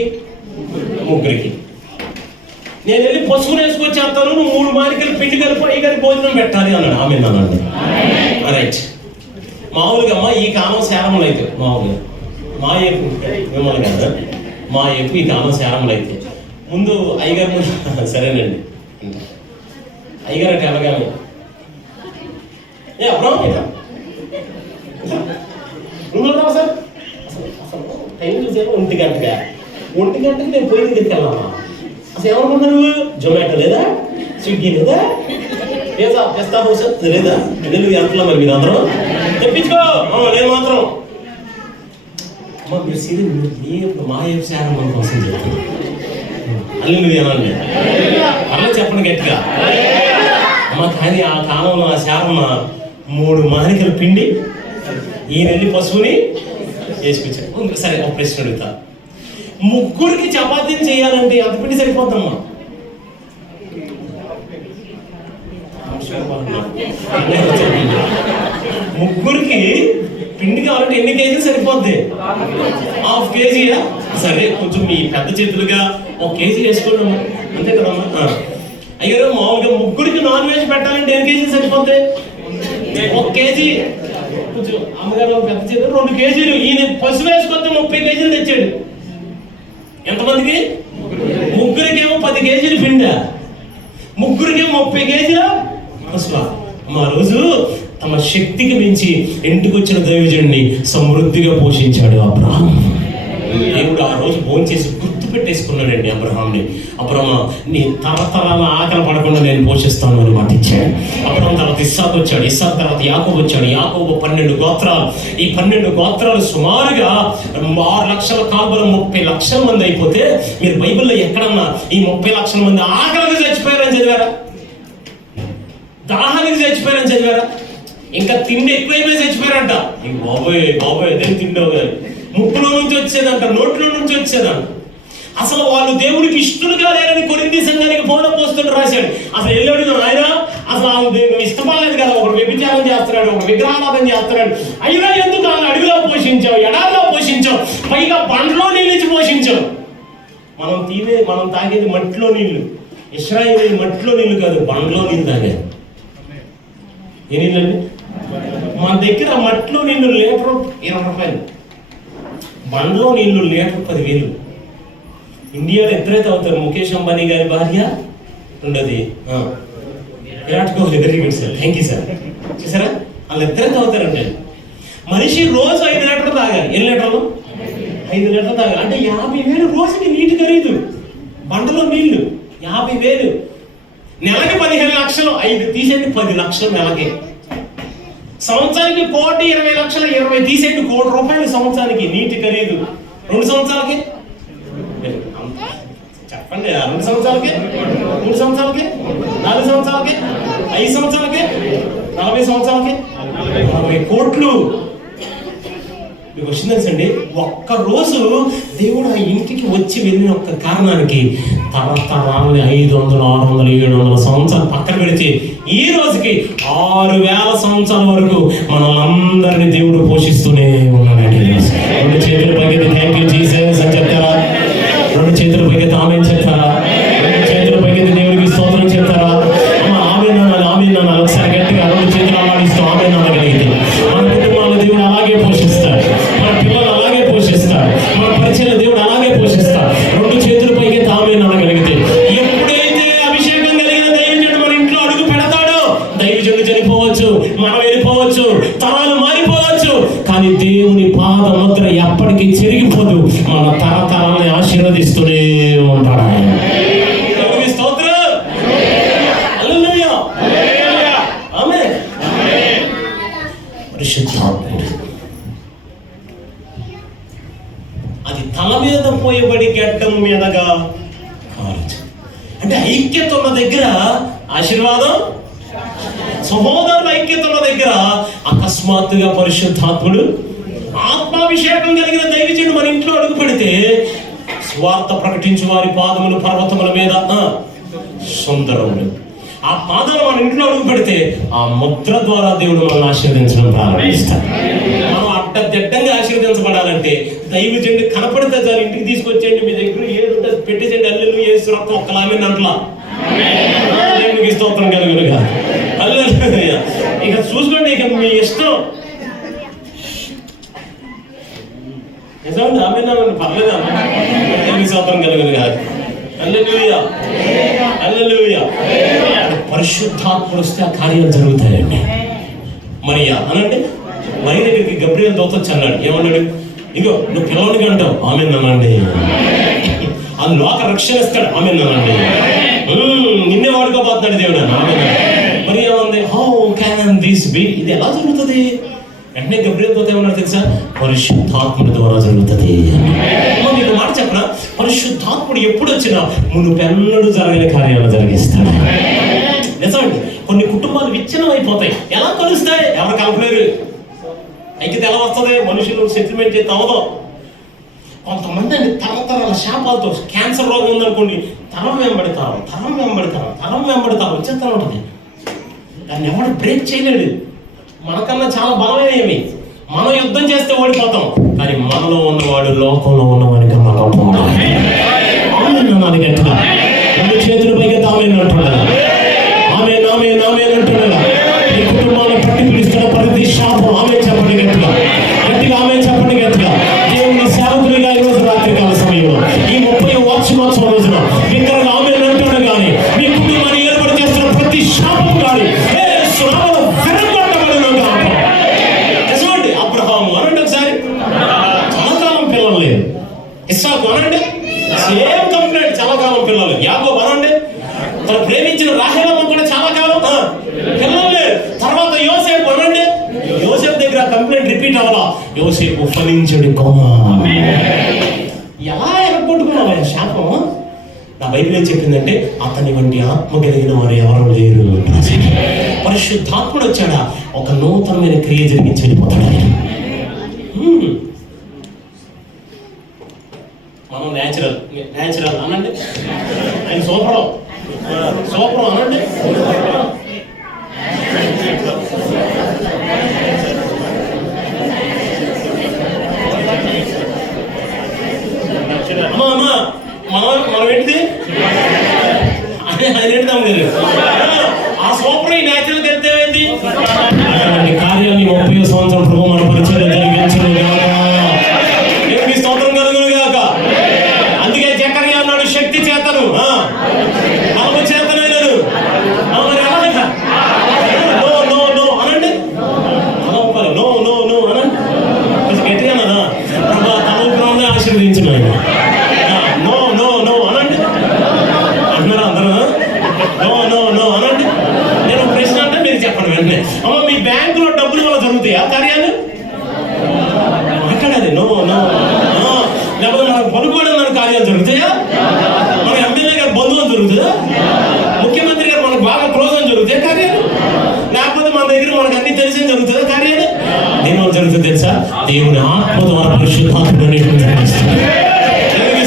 3కి. నేను వెళ్ళి పశువులు వేసుకొచ్చేస్తాను, నువ్వు 3 మానికలు పిండి కలిపి అయ్యగారికి భోజనం పెట్టాలి అన్నాడు. ఆమె అన్నాడు. రైట్. మామూలుగా అమ్మ ఈ కాలం శారములు అయితే, మామూలుగా మా ఏపు మిమ్మల్ని కదా, మా ఏపు ఈ కాలం శారములు అయితే ముందు అయ్యగారు సరేనండి అయ్యగారు అంటే అనగానే అబ్రహం నువ్వు సార్ అసలు టైం చూసాను 1 గంటగా, 1 గంటకి నేను పోయి తీసుకెళ్ళామా? అసలు ఏమనుకుంటా నువ్వు? జొమాటో లేదా, స్విగ్గీ లేదా, లేదా పెస్తా హౌస్ లేదా, నువ్వు ఎంతలో మరి మీరు అందరూ తెప్పించుకో, నేను మాత్రం అమ్మ మీరు సీరియస్ మా శారం మన కోసం చెప్తాను. అల్లు నువ్వు ఏమన్నా అలా చెప్పండి గట్టిగా అమ్మ. కానీ ఆ కాలంలో ఆ శారమ్మ 3 మానికల పిండి ఈయన వెళ్ళి పశువుని వేసుకొచ్చాడు. సరే ఒక ప్రశ్న అడుగుతా, 3కి చపాతీని చేయాలంటే ఎంత పిండి సరిపోద్దమ్మా? 3కి పిండి కావాలంటే ఎన్ని కేజీలు సరిపోద్ది? 1/2 కేజీయా? సరే కొంచెం మీ పెద్ద చేతులుగా 1 కేజీ వేసుకోండి అంతే కదమ్మా. అయ్యారు మామూలుగా 3కి నాన్ వెజ్ పెట్టాలంటే ఎన్ని కేజీలు సరిపోద్ది? 1 కేజీ. కొంచెం అమ్మగారు పెద్ద చేతులు 2 కేజీలు. ఈయన పశువు వేసుకొస్తే 30 కేజీలు తెచ్చాడు. ఎంతమందికి? 3కేమో 10 కేజీలు పిండా, 3కేమో 30 కేజీల పశువా. మా రోజు తమ శక్తికి మించి ఇంటికి వచ్చిన దైవజనుడిని సమృద్ధిగా పోషించాడు అబ్రహాం. దేవుడు ఆ రోజు భోంచేసి గుర్తు పెట్టేసుకున్నాడండి అబ్రహాంని. అబ్రహం నీ తరతరాల ఆకలి పడకుండా నేను పోషిస్తాను అని మాట ఇచ్చాడు. అబ్రహం తర్వాత ఇస్సాకు వచ్చాడు, ఇస్సాకు తర్వాత యాకోబు వచ్చాడు, యాకోబు 12 గోత్రాలు. ఈ 12 గోత్రాలు సుమారుగా 6 లక్షల కాల్బలం 30 లక్షల మంది అయిపోతే, మీరు బైబిల్లో ఎక్కడన్నా ఈ 30 లక్షల మంది ఆకలికి చచ్చిపోయారని చదివారా? దాహానికి చచ్చిపోయారని చదివారా? ఇంకా తిండి ఎక్కువైపోయి చచ్చిపోయారంట. ఇంక బాబోయ్ బాబోయ్ అదే తిండవు కానీ ముక్కులో నుంచి వచ్చేదంట, నోట్లో నుంచి వచ్చేదంట. అసలు వాళ్ళు దేవుడికి ఇష్టలుగా లేరని కొరింథీ సంఘానికి పౌలు అపోస్తలుడు రాశాడు. అసలు వెళ్ళాడు ఆయన, అసలు ఇష్టపడలేదు కదా, ఒకడు వ్యభిచారం చేస్తున్నాడు, ఒక విగ్రహారాధన చేస్తున్నాడు. అయినా ఎందుకు అడవిలో పోషించావు, ఎడారిలో పోషించావు, పైగా బండ్లో నీళ్ళించి పోషించావు. మనం తాగేది మట్టిలో నీళ్లు. ఇశ్రాయేలు మట్టిలో నీళ్లు కాదు, బండ్లో నీళ్ళు తాగేది. ఏ నీళ్ళండి? మన దగ్గర మట్టిలో నీళ్లు లీటర్ 20 రూపాయలు, బండ్లో నీళ్లు లీటర్ 10,000. ఇండియాలో ఎద్దరైతే అవుతారు, ముఖేష్ అంబానీ గారి భార్య, రెండోది Virat Kohli. Very good sir, thank you sir. చూసారా, వాళ్ళు ఎద్దరైతే అవుతారంటే మనిషి రోజు 5 లీటర్లు తాగాలి. ఎన్ని లీటర్లు? 5 లీటర్లు తాగాలి. అంటే 50,000 రోజుకి నీటి ఖరీదు. బండలో నీళ్లు 50,000. నెలకి 15 లక్షలు. 5 తీసే తీసేయండి 10 లక్షలు నెలకి. సంవత్సరానికి 1,20,00,000, 20 తీసేయండి, ₹1,00,00,000 సంవత్సరానికి నీటి ఖరీదు. 2 సంవత్సరాలకి చెప్పండి, 2 సంవత్సరాలకి, 3 సంవత్సరాలకి, 4 సంవత్సరాలకి, 5 సంవత్సరాలకి, 40 సంవత్సరాలకి 40 కోట్లు. మీకు వచ్చింది తెలుసండి, ఒక్కరోజు దేవుడు ఆ ఇంటికి వచ్చి వెళ్ళిన ఒక్క కారణానికి తరతరాలని 500, 600, 700 సంవత్సరాలు పక్కన పెడితే ఈ రోజుకి 6,000 సంవత్సరాల వరకు మనల్ని దేవుడు పోషిస్తూనే ఉన్నాడండి. 2 చేతుల పైకి థ్యాంక్ యూ జీసస్ అని చెప్తారా? 2 చేతుల పైకి ఆమేన్ చెప్తారా? 2 చేతుల పైకి దేవుడికి స్తోత్రం చెప్తారా? ఆమేన్ అనాలి, ఆమేన్ అనాలి. ఒకసారి గట్టిగా 2 చేతులు అలాడిస్తూ ఆమేన్ అనగలిగితే మన కుటుంబాలను దేవుడు అలాగే పోషిస్తాడు, మన పిల్లలు అలాగే పోషిస్తాడు, మన పరిచయం దేవుడు అలాగే పోషిస్తాడు. 2 చేతుల పైకి ఆమేన్ అనగలిగితే ఎప్పుడైతే అభిషేకం కలిగిన దైవజనుడు మన ఇంట్లో అడుగు పెడతాడో, దైవజనుడు చనిపోవచ్చు, మనం వెళ్ళిపోవచ్చు, తరాలు మారిపోవచ్చు, కానీ దేవుని పాద ముద్ర ఎప్పటికీ చెరిగిపోదు. మన తరతరాలని ఆశీర్వదిస్తూనే ఉంటాడు ఆయన. స్తోత్రం, హల్లెలూయా, ఆమేన్. పరిశుద్ధాత్ముడు అది తల మీద పోయబడి గడ్డం మీదగా కాల్చు. అంటే ఐక్యత ఉన్న దగ్గర ఆశీర్వాదం, సహోదరుల ఐక్యత ఉన్న దగ్గర అకస్మాత్తుగా పరిశుద్ధాత్ముడు ఆత్మాభిషేకం కలిగిన దైవజనుడు మన ఇంట్లో అడుగు పెడితే స్వార్థ ప్రకటించు వారి పాదములు పర్వతముల మీద సుందరములు. ఆ పాదాలు మన ఇంట్లో అడుగు పెడితే ఆ ముద్ర ద్వారా దేవుడు మనల్ని ఆశీర్వదించడం ప్రారంభిస్తాడు. మనం అడ్డదిడ్డంగా ఆశీర్వదించబడాలంటే దైవజనుడు కనపడితే చాలు, ఇంటికి తీసుకొచ్చేయండి, మీ దగ్గర ఏడు పెట్టేసేయండి, అల్లెలు యేసు రక్తం ఒక్కలామే అంట్లా దేవునికి స్తోత్రం కలుగునుగా. హల్లెలూయా. ఇక చూసుకోండి, ఇక మీ ఇష్టం. నిజంగా ఆమేన్ పర్లేదా? దేవునికి స్తోత్రం కలుగునుగా. హల్లెలూయా, హల్లెలూయా. పరిశుద్ధాత్ముడు వస్తే ఆ కార్యాలు జరుగుతాయండి. మరియా అనండి, మరి దగ్గరికి గబ్రియల్ దూత వచ్చి అన్నాడు, ఏమన్నాడు? ఇగో నువ్వు పిల్లవాడికి అంటావు, ఆమేన్ అనండి. ఆ లోక రక్షణ ఇస్తాడు, ఆమేన్ అనండి. నిన్నే వాడుకోబోతున్నాడు దేవుడు, ఆమేన్. మరి ఏమంది, హౌ క్యాన్ దిస్ బి? ఇది ఎలా జరుగుతుంది? వెంటనే గబ్రియల్ దూత ఏమన్నాడు తెలుసా? పరిశుద్ధాత్ముడి ద్వారా జరుగుతుంది. మీకు మాట చెప్పనా, పరిశుద్ధాత్ముడు ఎప్పుడు వచ్చినా మునుపెన్నడూ జరగని కార్యాలు జరిగిస్తాడు. నిజమండి, కొన్ని కుటుంబాలు విచ్ఛిన్నం అయిపోతాయి. ఎలా కలుస్తాయి? ఎవరు కలపలేరు. ఐక్యత ఎలా వస్తుంది? మనుషులు సెటిల్మెంట్ చేస్తే అవదు. కొంతమంది అండి తరతరాల శాపాలతో, క్యాన్సర్ రోగం ఉందనుకోండి, తరం వెంబడతారు, వచ్చేస్తూ ఉంటుంది. దాన్ని ఎవడు బ్రేక్ చేయలేడు. మనకన్నా చాలా బలమైనవి. మనం యుద్ధం చేస్తే ఓడిపోతాం, కానీ మనలో ఉన్నవాడు లోకంలో ఉన్నవాడి కన్నా గొప్ప. గట్టిగా 2 చేతుల పైకి ఆమేన్ అంటున్నాడు. ఆమేన్, ఆమేన్, ఆమేన్ అంటున్నాడు. ఈ కుటుంబాన్ని పట్టి పిలుస్తున్న ప్రతి శాపం ఆమేన్ చెప్పండి గట్టిగా, గట్టిగా ఆమేన్ చెప్పండి గట్టిగా. దేవుని సేవకులుగా ఈరోజు రాత్రికాల సమయంలో ఈ 30వ వార్షికోత్సవం రోజున ఇద్దరు ఆమేన్ అంటున్నాడు. కానీ మీ కుటుంబాన్ని ఏర్పాటు చేస్తున్న ప్రతి శాపం కానీ అబ్రహాము అనండి, ఒకసారి చాలా కాలం పిల్లలు లేదు. ఇస్సాకు అనండి, సేమ్ కంప్లైంట్, చాలా కాలం పిల్లలు. యాకోబు అనండి, తను ప్రేమించిన రాహేలమ్మ కూడా చాలా కాలం పిల్లలు లేదు. తర్వాత యోసేపు అనండి, యోసేపు దగ్గర కంప్లైంట్ రిపీట్ అవ్వాలా. యోసేపు ఫలించడి కొమ్మ. ఎలా ఎరగొట్టుకున్నావా శాపం? నా బైబిల్ ఏం చెప్పిందంటే, అతని వంటి ఆత్మ కలిగిన వారు ఎవరు లేరు. పరిశుద్ధాత్ముడు వచ్చాడా, ఒక నూతనమైన క్రియ జరిగించి వెళ్ళిపోతాడు. మనం న్యాచురల్ అనండి, ఆయన సూపరం అనండి. మనం ఏంటిది ఆయన ఏంటిదాం లేదు. ఆ సూపర్ ఈ న్యాచురల్ తెలితే ఏంటి కార్యాన్ని 30వ సంవత్సరం ప్రభు మన పరిచయం జరిగించను గాక. దేవునికి స్తోత్రం కలుగును గాక. అందుకే జకర్యా అన్నాడు, శక్తి చేతను బలము చేతనే లేదు, వెంటనే. అమ్మ మీ బ్యాంకులో డబ్బులు వల్ల జరుగుతాయా కార్యాలు? మాట్లాడాలి. నో నో లేకపోతే మనకు పలుకోవడం మన కార్యాలు జరుగుతాయా? మన ఎమ్మెల్యే గారు బంధువులు జరుగుతుందా? ముఖ్యమంత్రి గారు మనకు బాగా క్లోజ్ అని జరుగుతాయి కార్యాలు? లేకపోతే మన దగ్గర మనకు అన్ని తెలిసి జరుగుతుందా కార్యాలు? దేనివల్ల జరుగుతుంది తెలుసా? దేవుని ఆత్మ ద్వారా పరిశుద్ధాత్మ నిర్మిస్తుంది.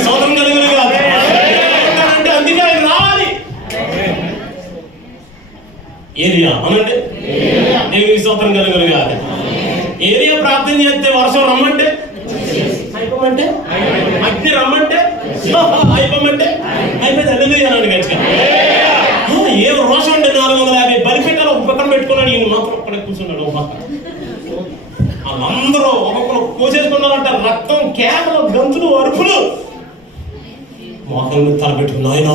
స్తోత్రం కలుగును గాక. అంటే అందుకే ఆయన రావాలి. ఏలియా అనంటే దేవునికి స్తోత్రం కలుగును గాక. ఏలియా ప్రార్థన చేస్తే వర్షం రమ్మంటే అయిపోమంటే, అగ్ని రమ్మంటే అయిపోమంటే అయిపోయింది. హల్లెలూయా అన్నాడు గట్టిగా. ఏ రోషం అంటే 450 బలిపీఠాలు ఒక పక్కన పెట్టుకున్నాడు. ఈయన మాత్రం అక్కడే కూర్చున్నాడు ఒక పక్కన. వాళ్ళందరూ ఒక్కొక్కరు కోసేసుకున్నారంట. రక్తం, కేకలు, గంతులు, అరుపులు. మోకాళ్ళ తలపెట్టుకుని, నాయనా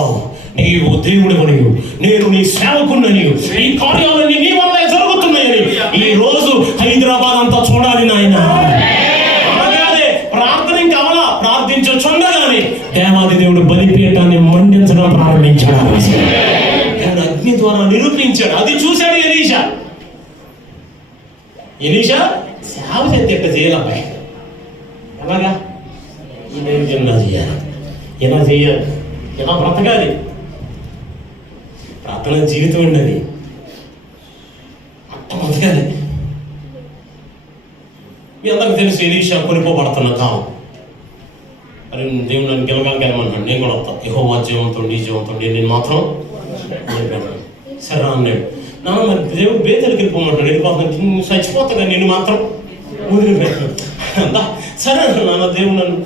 నీవు దేవుడివని, నేను నీ సేవకున్నని, ఈ కార్యాలన్నీ నీ వల్లే జరుగుతున్నాయని ఈ రోజు హైదరాబాద్ అంతా చూడాలి నాయన. అలాగే ప్రార్థన ఇంకా అవలా ప్రార్థించుండగానే దేవాది దేవుడు బలిపీఠాన్ని మండించడం ప్రారంభించాడు. దేవుడు అగ్ని ద్వారా నిరూపించాడు. అది చూశాడు ఎలీషా. ఎలీషా సేవ చేస్తే ఎట్లా చేయాలి? ఎలాగా? ఇలా చేయాలి, ఎలా చేయాలి, ఎలా బ్రతకాలి. ప్రార్థన జీవితం ఉండదు, అట్ట బ్రతకాలి. మీ అందరికి తెలుసు ఎలీషా కొనిపోబడుతున్న కాలం. అని దేవుడు నన్ను గెలవగలమన్నాడు. నేను కూడా వస్తాను. యెహోవా జీవంతో నీ జీవంతో నేను మాత్రం సరే అన్నాడు. నాన్న మరి దేవుడు బేతలకు వెళ్ళిపోమంటాడు. వెళ్ళిపోతాను, చచ్చిపోతాను, నిన్ను మాత్రం వదిలిపెట్టాను. సరే నాన్న దేవుడు నన్ను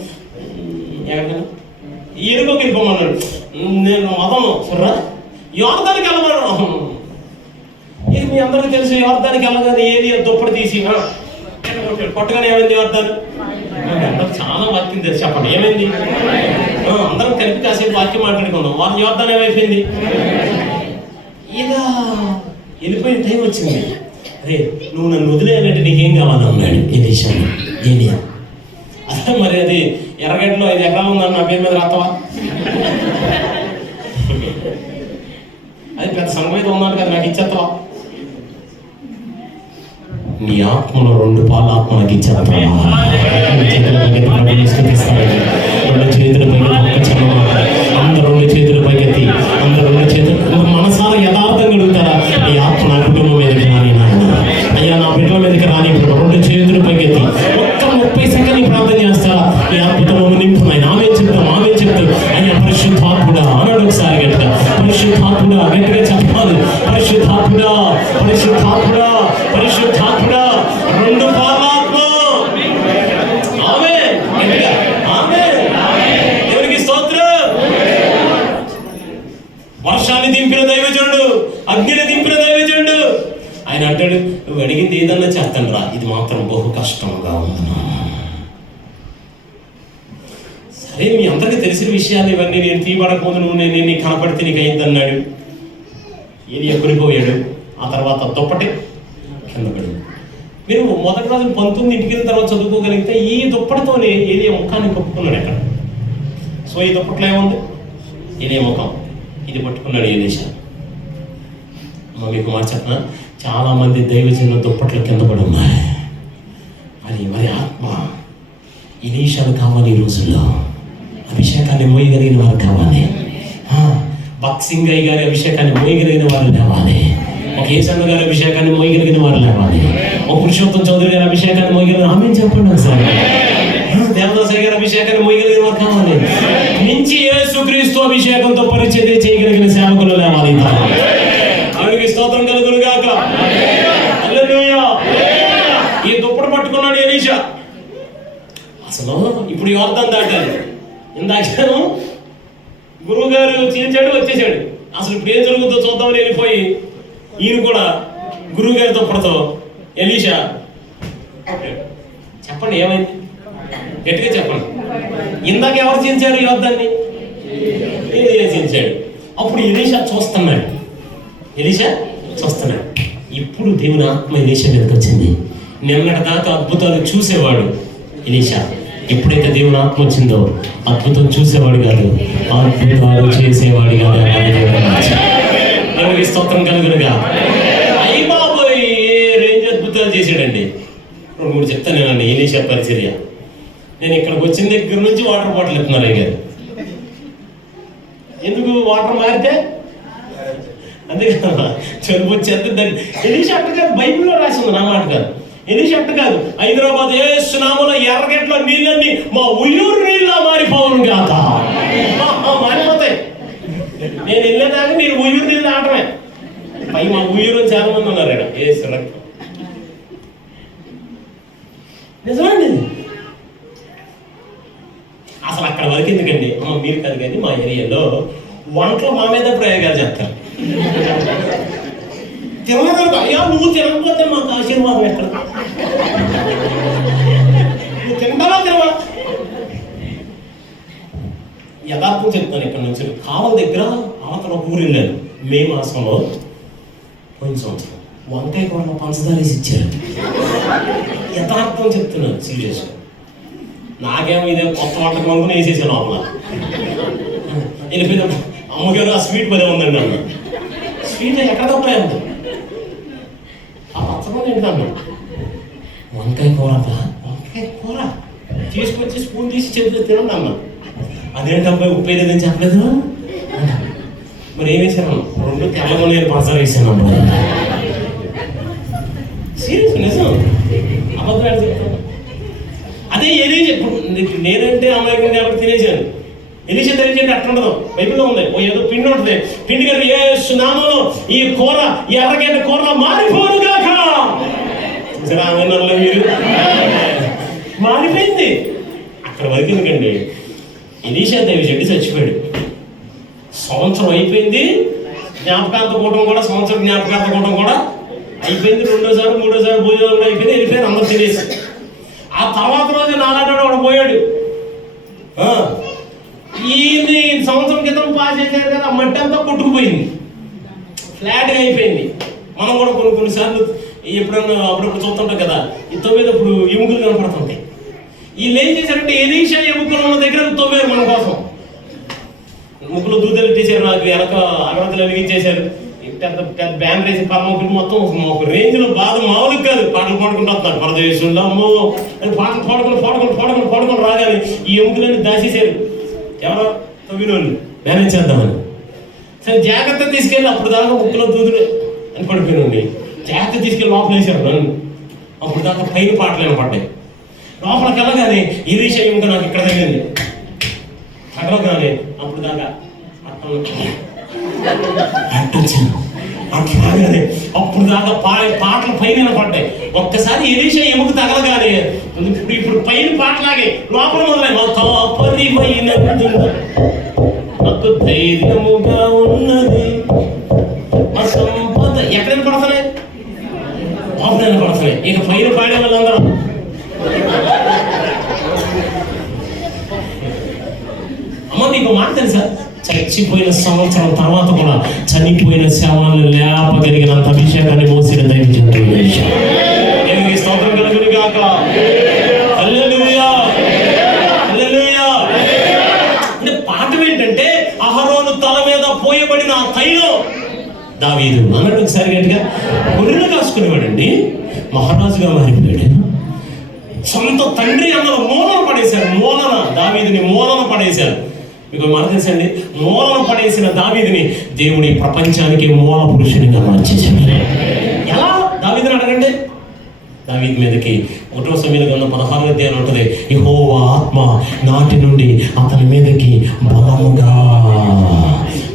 ఎక్కడికైనా ఎరుకోకి వెళ్ళిపోమన్నాడు. నేను మతను సర్రా యోర్దానికి వెళ్ళమన్నాడు. ఇది మీ అందరికీ తెలుసు. యోర్దానికి వెళ్ళగానే ఏది దుప్పటి తీసి కొట్టగానే ఏమైంది? యోర్దాను చాలా వాక్యం తెలుసు. చెప్పండి ఏమైంది? అందరం కలిపి కాసేపు వాక్యం మాట్లాడుకున్నాం. వాళ్ళు యోర్దాన్ ఏమైపోయింది? ఇలా వెళ్ళిపోయిన టైం వచ్చింది. అరే నువ్వు నన్ను వదిలేయాలంటే నీకేం కావాలన్నాడు ఎలీషా. ఏలియా అదే మరి అది ఎర్రగడ్డలో 5 ఎకరాలు ఉందని నా పేరు మీద రాస్తావా? అది పెద్ద సంగతి ఉన్నాడు కదా, నాకు ఇచ్చేస్తావా? నీ ఆత్మలో 2 పాల ఆత్మ నాకు ఇచ్చేస్తావా? 2 చేతుల పైకి అందరూ 2 చేతుల పైకెత్తి అందరూ 2 చేతులు మనసారా యథార్థంగా అడుగుతారా? ఈ ఆత్మ నా కుటుంబం మీదకి రాని నాయన, అయ్యా నా బిడ్డల మీదకి రాని. 2 చేతుల పైకెత్తి ఒక్క 30 సెకండ్లు ప్రార్థన చేస్తారా? ఈ అద్భుతం నింపున్నాయి. ఆమె చెప్తాం, ఆమె చెప్తాం. అయ్యా పరిశుద్ధాత్ముడా అన్నాడు ఒకసారి గట్టిగా. పరిశుద్ధాత్ముడా గట్టిగా చెప్పాలి. పరిశుద్ధాత్ముడా, పరిశుద్ధాత్ముడా, పరిశుద్ధాత్ముడా. 2 పాలాత్మ. ఆమేన్ గట్టిగా ఆమేన్. దేవునికి స్తోత్రం. వర్షాన్ని దింపిన దైవజనుడు, అగ్నిని దింపిన దైవజనుడు. ఆయన అంటాడు, నువ్వు అడిగింది ఏదన్నా చేస్తాను రా, ఇది మాత్రం బహు కష్టంగా ఉంది. సరే మీ అందరికీ తెలిసిన విషయాలు ఇవన్నీ. నేను తీయబడకపోదు, నువ్వు నేను నీకు కనపడితే నీకు అయింది అన్నాడు. ఏది ఎక్కడిపోయాడు. ఆ తర్వాత దుప్పటి కింద పడి. మీరు మొదటి రోజు 19 ఇంటికి వెళ్ళిన తర్వాత చదువుకోగలిగితే ఈ దుప్పటితోనే ఏది ముఖాన్ని కప్పుకున్నాడు ఎక్కడ. సో ఈ దుప్పట్లో ఏముంది? ఇదే ముఖం. ఇది పట్టుకున్నాడు ఎలీషా. మీకు మాట చెప్పనా, చాలా మంది దైవజనుల దుప్పట్లు కింద పడి ఉన్నాయి. అది మరి ఆత్మ ఎలీషాలు కావాలి. ఈ రోజుల్లో అభిషేకాన్ని మోయగలిగిన వారు కావాలి. బక్సింగ్ అయ్య గారి అభిషేకాన్ని మోయగలిగిన వారు లేవాలి. ఒక ఏసన్న గారి అభిషేకాన్ని మోయగలిగిన వారు లేవాలి. ఒక పురుషోత్తం చౌదరి గారి అభిషేకాన్ని మోయగలిగిన ఆమె చెప్పండి ఒకసారి. దేవదాసరి గారి అభిషేకాన్ని మోయగలిగిన వారు కావాలి. మించి యేసుక్రీస్తు అభిషేకంతో పరిచర్య చేయగలిగిన సేవకులు లేవాలి. ఆమెకి స్తోత్రం కలుగును గాక. హల్లెలూయా. ఈ దుప్పటి పట్టుకున్నాడు ఎలీషా. అసలు ఇప్పుడు యోర్దాను దాటాలి. ఇందాకేమో గురువు గారు చీల్చాడు, వచ్చేసాడు. అసలు ఇప్పుడు ఏం జరుగుతుందో చూద్దామని వెళ్ళిపోయి ఈయన కూడా గురువు గారి దుప్పటితో ఎలీషా. చెప్పండి ఏమైంది? గట్టిగా చెప్పండి. ఇందాక ఎవరు చీల్చాడు యోర్దాన్ని? ఏలియా చీల్చాడు. అప్పుడు ఎలీషా చూస్తున్నాడు. ఎలీషా చూస్తున్నాడు. ఇప్పుడు దేవుని ఆత్మ ఎలీషా మీదకి వచ్చింది. నిన్నటి దాకా అద్భుతాలు చూసేవాడు ఎలీషా. ఎప్పుడైతే దేవుని ఆత్మ వచ్చిందో అద్భుతం చూసేవాడు కాదు, అద్భుతాలు చేసేవాడు కాదు. దేవునికి స్తోత్రం కలుగునుగా. అయ్యి బాబోయ్, చేశాడండి. 2-3 చెప్తాను నేనండి ఎలీషా పరిచర్య. నేను ఇక్కడికి వచ్చిన దగ్గర నుంచి వాటర్ బాటిల్ ఎత్తున్నారు అయ్యారు. ఎందుకు వాటర్ మారితే అంతే కదా, చెరుపు వచ్చేస్తే ఎలీషా అట్ట కాదు, బైబిల్లో రాసింది, నా మాట కాదు. ఎలీషా అట్ట కాదు, హైదరాబాద్ యేసు నామములో ఎర్రగట్లో నీళ్ళన్నీ మా ఉయ్యూరు నీళ్ళ మారిపోవును గాక. మారిపోతాయి. నేను వెళ్ళేదాకా మీరు ఉయ్యూరు నీళ్ళు ఆటమే. పై మా ఉయ్యూరు చాలా మంది ఉన్నారు ఇక్కడ. యేసు రక్తం నిజమండి. అసలు అక్కడ వరకు ఎందుకండి, మీరు కాదు కానీ మా ఏరియాలో వంటలు మా మీద ప్రయోగాలు చేస్తారు. తినగలరు, అయ్యా నువ్వు తినకపోతే మాకు ఆశీర్వాదం ఎక్కడ? నువ్వు తింటావా తినవా? యథార్థం చెప్తాను. ఇక్కడ నుంచి కావల దగ్గర అవతల ఊరు వెళ్ళాను మే మాసంలో, పోయిన సంవత్సరం. వంకాయ కూరలో పంచదార వేసి ఇచ్చారు. యథార్థం చెప్తున్నాను, సీరియస్. నాకేమో ఇదే కొత్త వంటకం అనుకుని వేసేసాను లోపల. వెళ్ళిపోయినప్పుడు అమ్మగారు ఆ స్వీట్ పదే ఉందండి అన్న. స్వీట్ ఎక్కడ తప్పలేదు, ఆ పచ్చమని ఏంటన్నా వంకాయ కూర అంట. వంకాయ కూర తీసుకొచ్చి స్పూన్ తీసి చేతిలో తినండి అన్న. అదేంటి అబ్బాయి ఉప్పు ఏదేదని చెప్పలేదు. మరి ఏం వేసాను? 2 తెల్లగా నేను పంచదార వేసాను అమ్మ. సీరియస్, నిజం, అబద్ధం చెప్తాను. అదే ఏది నేనంటే అమ్మాయి కాబట్టి తినేసాను. ఎలీషా తెలియజేయండి అట్లా ఉండదు. బైబిల్లో ఉంది, ఓ ఏదో పిండి ఉంటుంది, పిండి కలిపి యేసు నామములో ఈ కూర ఎర్రగడ్డ కూరలో మారిపోను గాక. మీరు మారిపోయింది. అక్కడ వరకు ఎందుకండి, ఎలీషా దైవజనుడు చచ్చిపోయాడు. సంవత్సరం అయిపోయింది, జ్ఞాపకార్థ కూటం కూడా, సంవత్సరం జ్ఞాపకార్థ కూటం కూడా అయిపోయింది. 2వ సారి 3వ సారి భోజనాలు కూడా అయిపోయింది. వెళ్ళిపోయారు, అందరూ తినేసి. ఆ తర్వాత రోజు నాలాంటి వాడు పోయాడు. ఈ సంవత్సరం క్రితం పాస్ చేశారు కదా, మట్టి అంతా కొట్టుకుపోయింది, ఫ్లాట్గా అయిపోయింది. మనం కూడా కొన్నిసార్లు ఎప్పుడన్నా అప్పుడప్పుడు చూస్తుంటాం కదా, ఈ తవ్వేటప్పుడు ఎముకలు కనపడుతుంటాయి. వీళ్ళు ఏం చేశారంటే ఎలీషా ఎముకలు ఉన్న దగ్గర తవ్వారు మన కోసం. ముక్కులు దూదలు తీసారు, నాకు వెనక అగరతలు వెలిగించేశారు. పెద్ద పెద్ద బ్యానర్ వేసి పరమకులు మొత్తం ఒక రేంజ్లో బాధ మామూలుగా కాదు. పాటలు పాడుకుంటూ వస్తున్నారు, పరదేశంలో అమ్మో అని పాటలు పాడుకొని రాగానే ఈ ఎముకలన్నీ దాచేశారు. ఎవరో తవ్వినోళ్ళు మేనేజ్ చేద్దామని. సరే జాగ్రత్త తీసుకెళ్ళి అప్పుడు దాకా ముక్కులో దూదులు అని పడిపోయినండి. జాగ్రత్త తీసుకెళ్ళి లోపల వేసారు నన్ను. అప్పుడు దాకా పైన పాటలు వినపడ్డాయి. లోపలికి వెళ్ళగానే ఎలీషా ఎముక నాకు ఇక్కడ తగిలింది. తగలగానే అప్పుడు దాకా అట్టొచ్చాను. అట్లాగానే అప్పుడు దాకా పాటలు పైన వినపడ్డాయి. ఒక్కసారి ఎలీషా ఎముక తగలగానే ఇప్పుడు పైన పాటలాగే లోపల మొదలై నాకు ధైర్యముగా ఉన్నది మా సంపద. ఎక్కడైనా పడతాయి, లోపలైనా పడతాయి. ఇక పైన పాడే వాళ్ళందరూ అమ్మ నీకు మాట తెలుసా, చచ్చిపోయిన సంవత్సరం తర్వాత కూడా చనిపోయిన శవాలను లేపగలిగినంత అభిషేకాన్ని మోసిన దైవజనుడు. స్తోత్రం కలుగును గాక. హల్లెలూయా, హల్లెలూయా. అంటే పాఠం ఏంటంటే అహరోను తల మీద పోయబడిన ఆ తైలం దావీదు అన్నాడు. ఒకసారి గట్టిగా గొర్రెలు కాసుకునేవాడండి, మహారాజుగా మారిపోయాడు. సొంత తండ్రి అన్నలు మూలన పడేశారు. దావీదుని మూలన పడేశారు. మీకు మాట తెలుసండి, మూలన పడేసిన దావీదుని దేవుడి ప్రపంచానికి మూల పురుషునిగా మార్చేశాడు. ఎలా? దావీదుని అడగండి. దావీదు మీదకి 1వ సమూయేలు గ్రంథం 16వ అధ్యాయం ఉంటుంది, యెహోవా ఆత్మ నాటి నుండి అతని మీదకి బలముగా.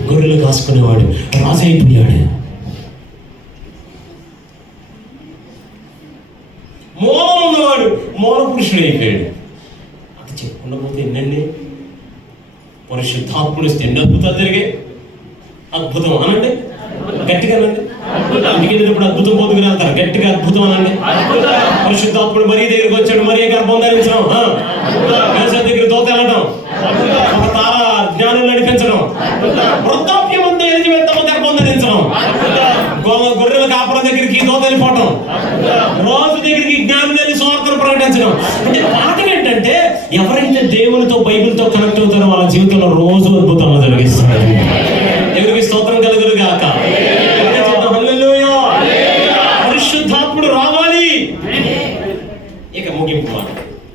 గొర్రెలు కాసుకునేవాడు రాజు అయిపోయాడు. మూలం ఉన్నవాడు మూల పురుషుడు అయిపోయాడు. అది చెప్పకుండా పోతే ఎన్నండి. పరిశుద్ధాత్ముడు ఇస్తే ఎన్ని అద్భుతాలు జరిగాయి. అద్భుతం అనండి, గట్టిగా అనండి. ఇంటికి అద్భుతం పోతుకుని వెళ్తారు, గట్టిగా అద్భుతం అనండి. పరిశుద్ధాత్ముడు మరీ దగ్గరికి వచ్చాడు, మరీ గర్భం ధరించడం, దగ్గర దోత వెళ్ళడం, ఒక తార జ్ఞానం నడిపించడం, వృద్ధాప్యం అంతా ఎలిజబెత్తమ్మ గర్భం ధరించడం, గొర్రెల కాపురం దగ్గరికి దోత వెళ్ళిపోవటం, రోజు దగ్గరికి జ్ఞానం వెళ్ళి స్వార్థను ప్రకటించడం. అంటే పాఠం ఏంటంటే ఎవరైతే దేవునితో బైబిల్తో కనెక్ట్ అవుతారో వాళ్ళ జీవితంలో రోజు అద్భుతంగా జరిగిస్తారు. దేవునికి స్తోత్రం కలుగును గాక. హల్లెలూయా. పరిశుద్ధాత్ముడు రావాలి.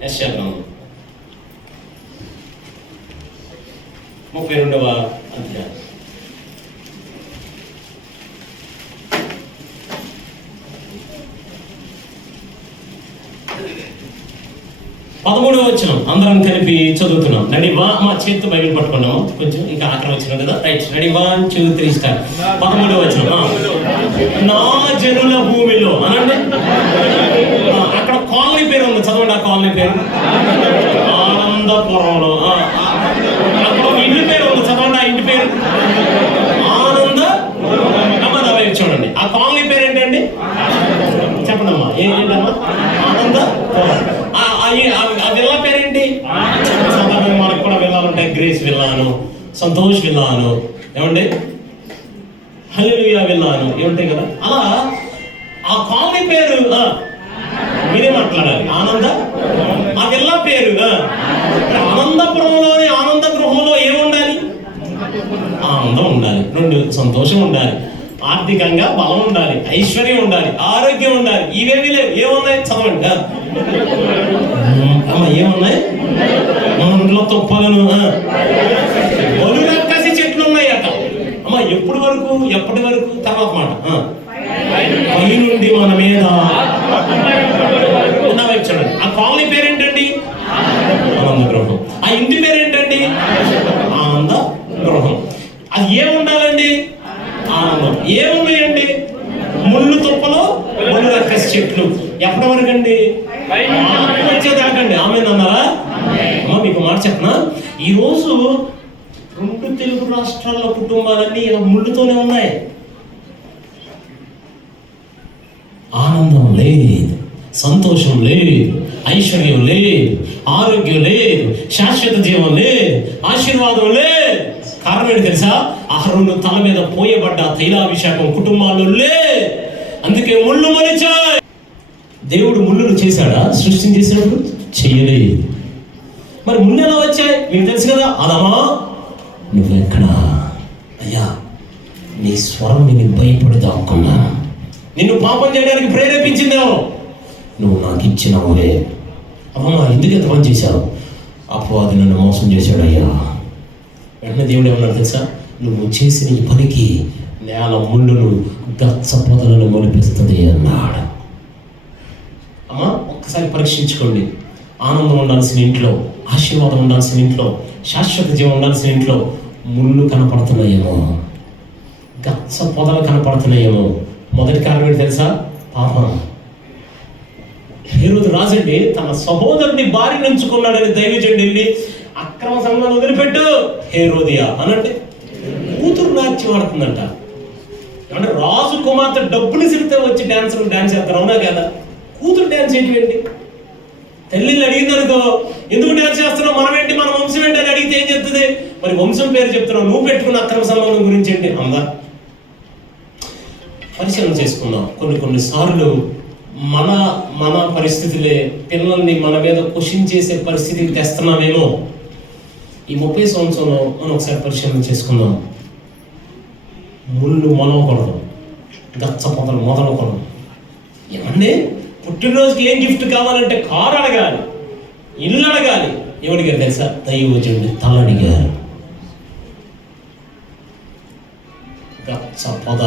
యెషయా గ్రంథం 32వ అధ్యాయం 13వ వచనం అందరం కలిపి చదువుతున్నాం. రెడీ? మా చేతితో బైబిల్ పట్టుకున్నాము. కొంచెం ఇంకా ఆఖరి వచ్చినాం కదా. Right, ready, 1 2 3 start. 13వ వచనం. నా జనుల భూమిలో అనండి. అక్కడ కాలనీ పేరు ఉంది, చదవండి. ఆ కాలనీ పేరు ఆనందపురంలో. అక్కడ ఇంటి పేరు ఉంది, చదవండి. ఆ ఇంటి పేరు ఆనంద. వైపు చూడండి. ఆ కాలనీ పేరు ఏంటండి? చెప్పండి అమ్మా. ఏంటమ్మా? ఆనందపురం. ఆ విల్లా పేరేంటి? సాధారణంగా మనకు కూడా విల్లాలు ఉంటాయి. గ్రేస్ విల్లాను, సంతోష్ విల్లాను, ఏమండి, హల్లెలూయా విల్లాను, ఏముంటాయి కదా. అలా ఆ కాలనీ పేరు మీరే మాట్లాడాలి. ఆనంద. ఆ విల్లా పేరు ఆనందపురంలోని ఆనంద గృహంలో ఏముండాలి? ఆనందం ఉండాలి, 2 సంతోషం ఉండాలి, ఆర్థికంగా బలం ఉండాలి, ఐశ్వర్యం ఉండాలి, ఆరోగ్యం ఉండాలి. ఇవేవి లేవు. ఏమున్నాయి? చదవండి. ఏమున్నాయి? మన ఇంట్లో తుప్పలను, బలురక్కసి చెట్లు ఉన్నాయి అట. అమ్మ ఎప్పటి వరకు? తర్వాత మాట. పై నుండి మన మీద వైపు చూడండి. ఆ కాలనీ పేరేంటండి? ఆనంద గృహం. ఆ ఇంటి పేరేంటండి? ఆనంద గృహం. అది ఏముండాలండి? ఆనందం. ఏమున్నాయండి? ముళ్ళు తుప్పలు, ముళ్ళు రక్కసి చెట్లు. ఎప్పటి వరకు అండి? వచ్చేదాకండి. ఆమె అన్నారా? అమ్మ మీకు మాట చెప్పనా, ఈరోజు 2 తెలుగు రాష్ట్రాల్లో కుటుంబాలన్నీ ఇలా ముళ్ళుతోనే ఉన్నాయి. ఆనందం లేదు, సంతోషం లేదు, ఐశ్వర్యం లేదు, ఆరోగ్యం లేదు, శాశ్వత జీవం లేదు, ఆశీర్వాదం లేదు. కారణం ఏంటి తెలుసా? అహరోను తల మీద పోయబడ్డ తైలాభిషేకం కుటుంబాల్లో లేదు. అందుకే ముళ్ళు మొలిచాయి. దేవుడు ముళ్ళును చేశాడా? సృష్టిని చేసినప్పుడు చేయలేదు. మరి ముళ్ళు ఎలా వచ్చాయి? మీకు తెలుసు కదా. అదమా నువ్వెక్కడా? అయ్యా నీ స్వరం విని భయపడి దాక్కున్నా. నిన్ను పాపం చేయడానికి ప్రేరేపించిందేమో. నువ్వు నాకు ఇచ్చినవులే. అమ్మా ఎందుకు ఎంత పని చేశావు? అపవాది నన్ను మోసం చేశాడు అయ్యా. వెంటనే దేవుడు ఏమన్నాడు తెలుసా? నువ్వు చేసిన ఈ పనికి నేల ముళ్ళును గచ్చ పొదలను మొలిపిస్తుంది అన్నాడు. అమ్మా ఒక్కసారి పరీక్షించుకోండి. ఆనందం ఉండాల్సిన ఇంట్లో, ఆశీర్వాదం ఉండాల్సిన ఇంట్లో, శాశ్వత జీవం ఉండాల్సిన ఇంట్లో ముళ్ళు కనపడుతున్నాయేమో, గచ్చ పొదలు కనపడుతున్నాయేమో. మొదటి కారణం ఏంటి తెలుసా? పాపం. హేరోదు రాజండి తన సహోదరుని భార్య నుంచుకున్నాడని దైవజనుడు వెళ్ళి అక్రమ సంఘాన్ని వదిలిపెట్టు హేరోదియా అనంటే కూతురు నాట్యం ఆడుతుందంట. అంటే రాజు కుమార్తె డబ్బులు సిరితే వచ్చి డాన్స్ చేస్తారు, అవునా కదా? కూతురు డాన్స్ ఏంటి? తల్లిని అడిగింది అనుకో, ఎందుకు డాన్స్ చేస్తున్నావు, మనం ఏంటి, మన వంశం ఏంటి అని అడిగితే ఏం చెప్తుంది? మరి వంశం పేరు చెప్తున్నావు, నువ్వు పెట్టుకున్న అక్రమ సంబంధం గురించి ఏంటి? అందా పరిశీలన చేసుకుందాం. కొన్ని సార్లు మన పరిస్థితులే పిల్లల్ని మన మీద క్వశ్చన్ చేసే పరిస్థితికి తెస్తున్నామేమో. ఈ 30 సంవత్సరంలో మనం ఒకసారి పరిశీలన చేసుకుందాం. ముళ్ళు మొలవకూడదు, గచ్చ పొదలు మొదలకూడదు. ఏమండి పుట్టినరోజుకి ఏం గిఫ్ట్ కావాలంటే కారు అడగాలి, ఇల్లు అడగాలి. ఎవరిగారు తెలుసా? దైవజనుడి తల అడిగారు. గచ్చ పొద,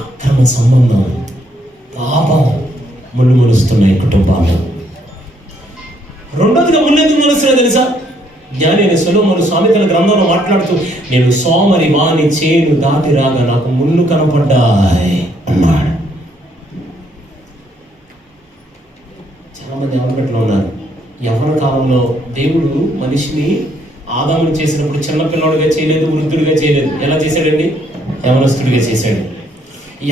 అక్రమ సంబంధం, పాపం ముళ్ళు మొలుస్తున్నాయి కుటుంబాలు. రెండోదిగా ముళ్ళు ఎందుకు మొలుస్తున్నాయి తెలుసా? జ్ఞాని అయిన సొలొమోను సామెతల గ్రంథంలో మాట్లాడుతూ, నేను సోమరి వాని చేను దాటి రాగా నాకు ముళ్ళు కనపడ్డాయి అన్నాడు. చాలా మంది అవగట్లో ఉన్నారు. ఎవరి కాలంలో దేవుడు మనిషిని ఆదాముని చేసినప్పుడు చిన్నపిల్లవాడిగా చేయలేదు, వృద్ధుడిగా చేయలేదు. ఎలా చేశాడండి? యవనస్తుడిగా చేశాడు.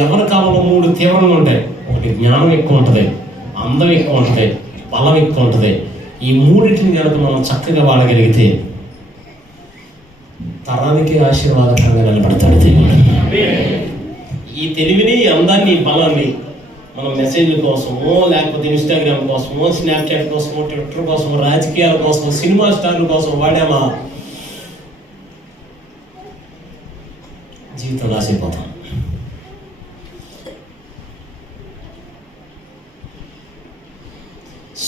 ఎవరి కాలంలో 3 తీవ్రంగా ఉంటాయి. ఒకటి జ్ఞానం ఎక్కువ ఉంటుంది, అందం ఎక్కువ ఉంటుంది, బలం ఎక్కువ ఉంటుంది. ఈ 3టిని కనుక మనం చక్కగా వాడగలిగితే తరానికి ఆశీర్వాదకరంగా నిలబడతాడు దేవుడు. ఈ తెలివిని, అందాన్ని, బలాన్ని మనం మెసేజ్ల కోసమో, లేకపోతే ఇన్స్టాగ్రామ్ కోసమో, స్నాప్చాట్ కోసమో, ట్విట్టర్ కోసమో, రాజకీయాల కోసమో, సినిమా స్టార్ల కోసం వాడామా, జీవితం రాసిపోతాం.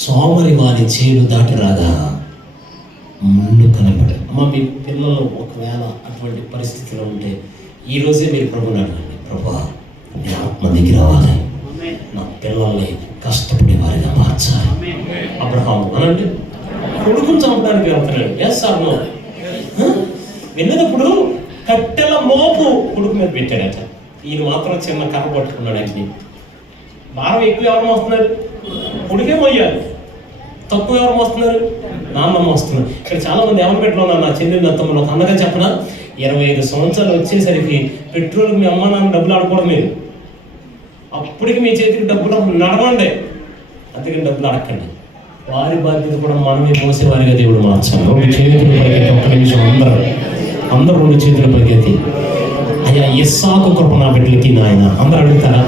సోమరి వారి చేను దాటి రాగా ముళ్ళు కనపడే. అమ్మ, మీ పిల్లలు ఒకవేళ అటువంటి పరిస్థితిలో ఉంటే ఈరోజే మీరు ప్రభుని అడగండి, ప్రభా నీ ఆత్మ దిగి రావాలి, నా పిల్లల్ని కష్టపడే వారిగా మార్చాలి. అబ్రహాము అనండి కొడుకుని చంపడానికి వెళ్తున్నాడు. ఎస్ సార్ నో వెళ్ళినప్పుడు కట్టెల మోపు కొడుకు మీద పెట్టాడట. ఈయన మాత్రం చిన్న కర్ర పట్టుకున్నాడు. ఆయన్ని భారం ఎక్కువ ఎవరు మోస్తున్నారు? కొడుకే మోయాలి. తక్కువ ఎవరు మోస్తున్నారు? నాన్న మోస్తున్నారు. ఇక్కడ చాలా మంది ఎవరు పెట్టుకున్నారు? నా చెల్లెలు అత్తమ్మలో ఒక అన్నగా చెప్పిన 25 సంవత్సరాలు వచ్చేసరికి పెట్రోల్కి మీ అమ్మ నాన్న డబ్బులు ఆడుకోవడం మీరు. అప్పటికి మీ చేతికి డబ్బులు నడవండి, అందుకని డబ్బులు అడగండి. వారి బాధ్యత కూడా మనమే మోసేవారిగా దేవుడు మార్చాలి. 2 చేతులు పైకెత్తి, ఒక్క నిమిషం అందరూ 2 చేతుల పైకెత్తి, అయ్యా ఇస్సాకు కృప నా బిడ్డలకి నాయన. అందరూ అడుగుతారా?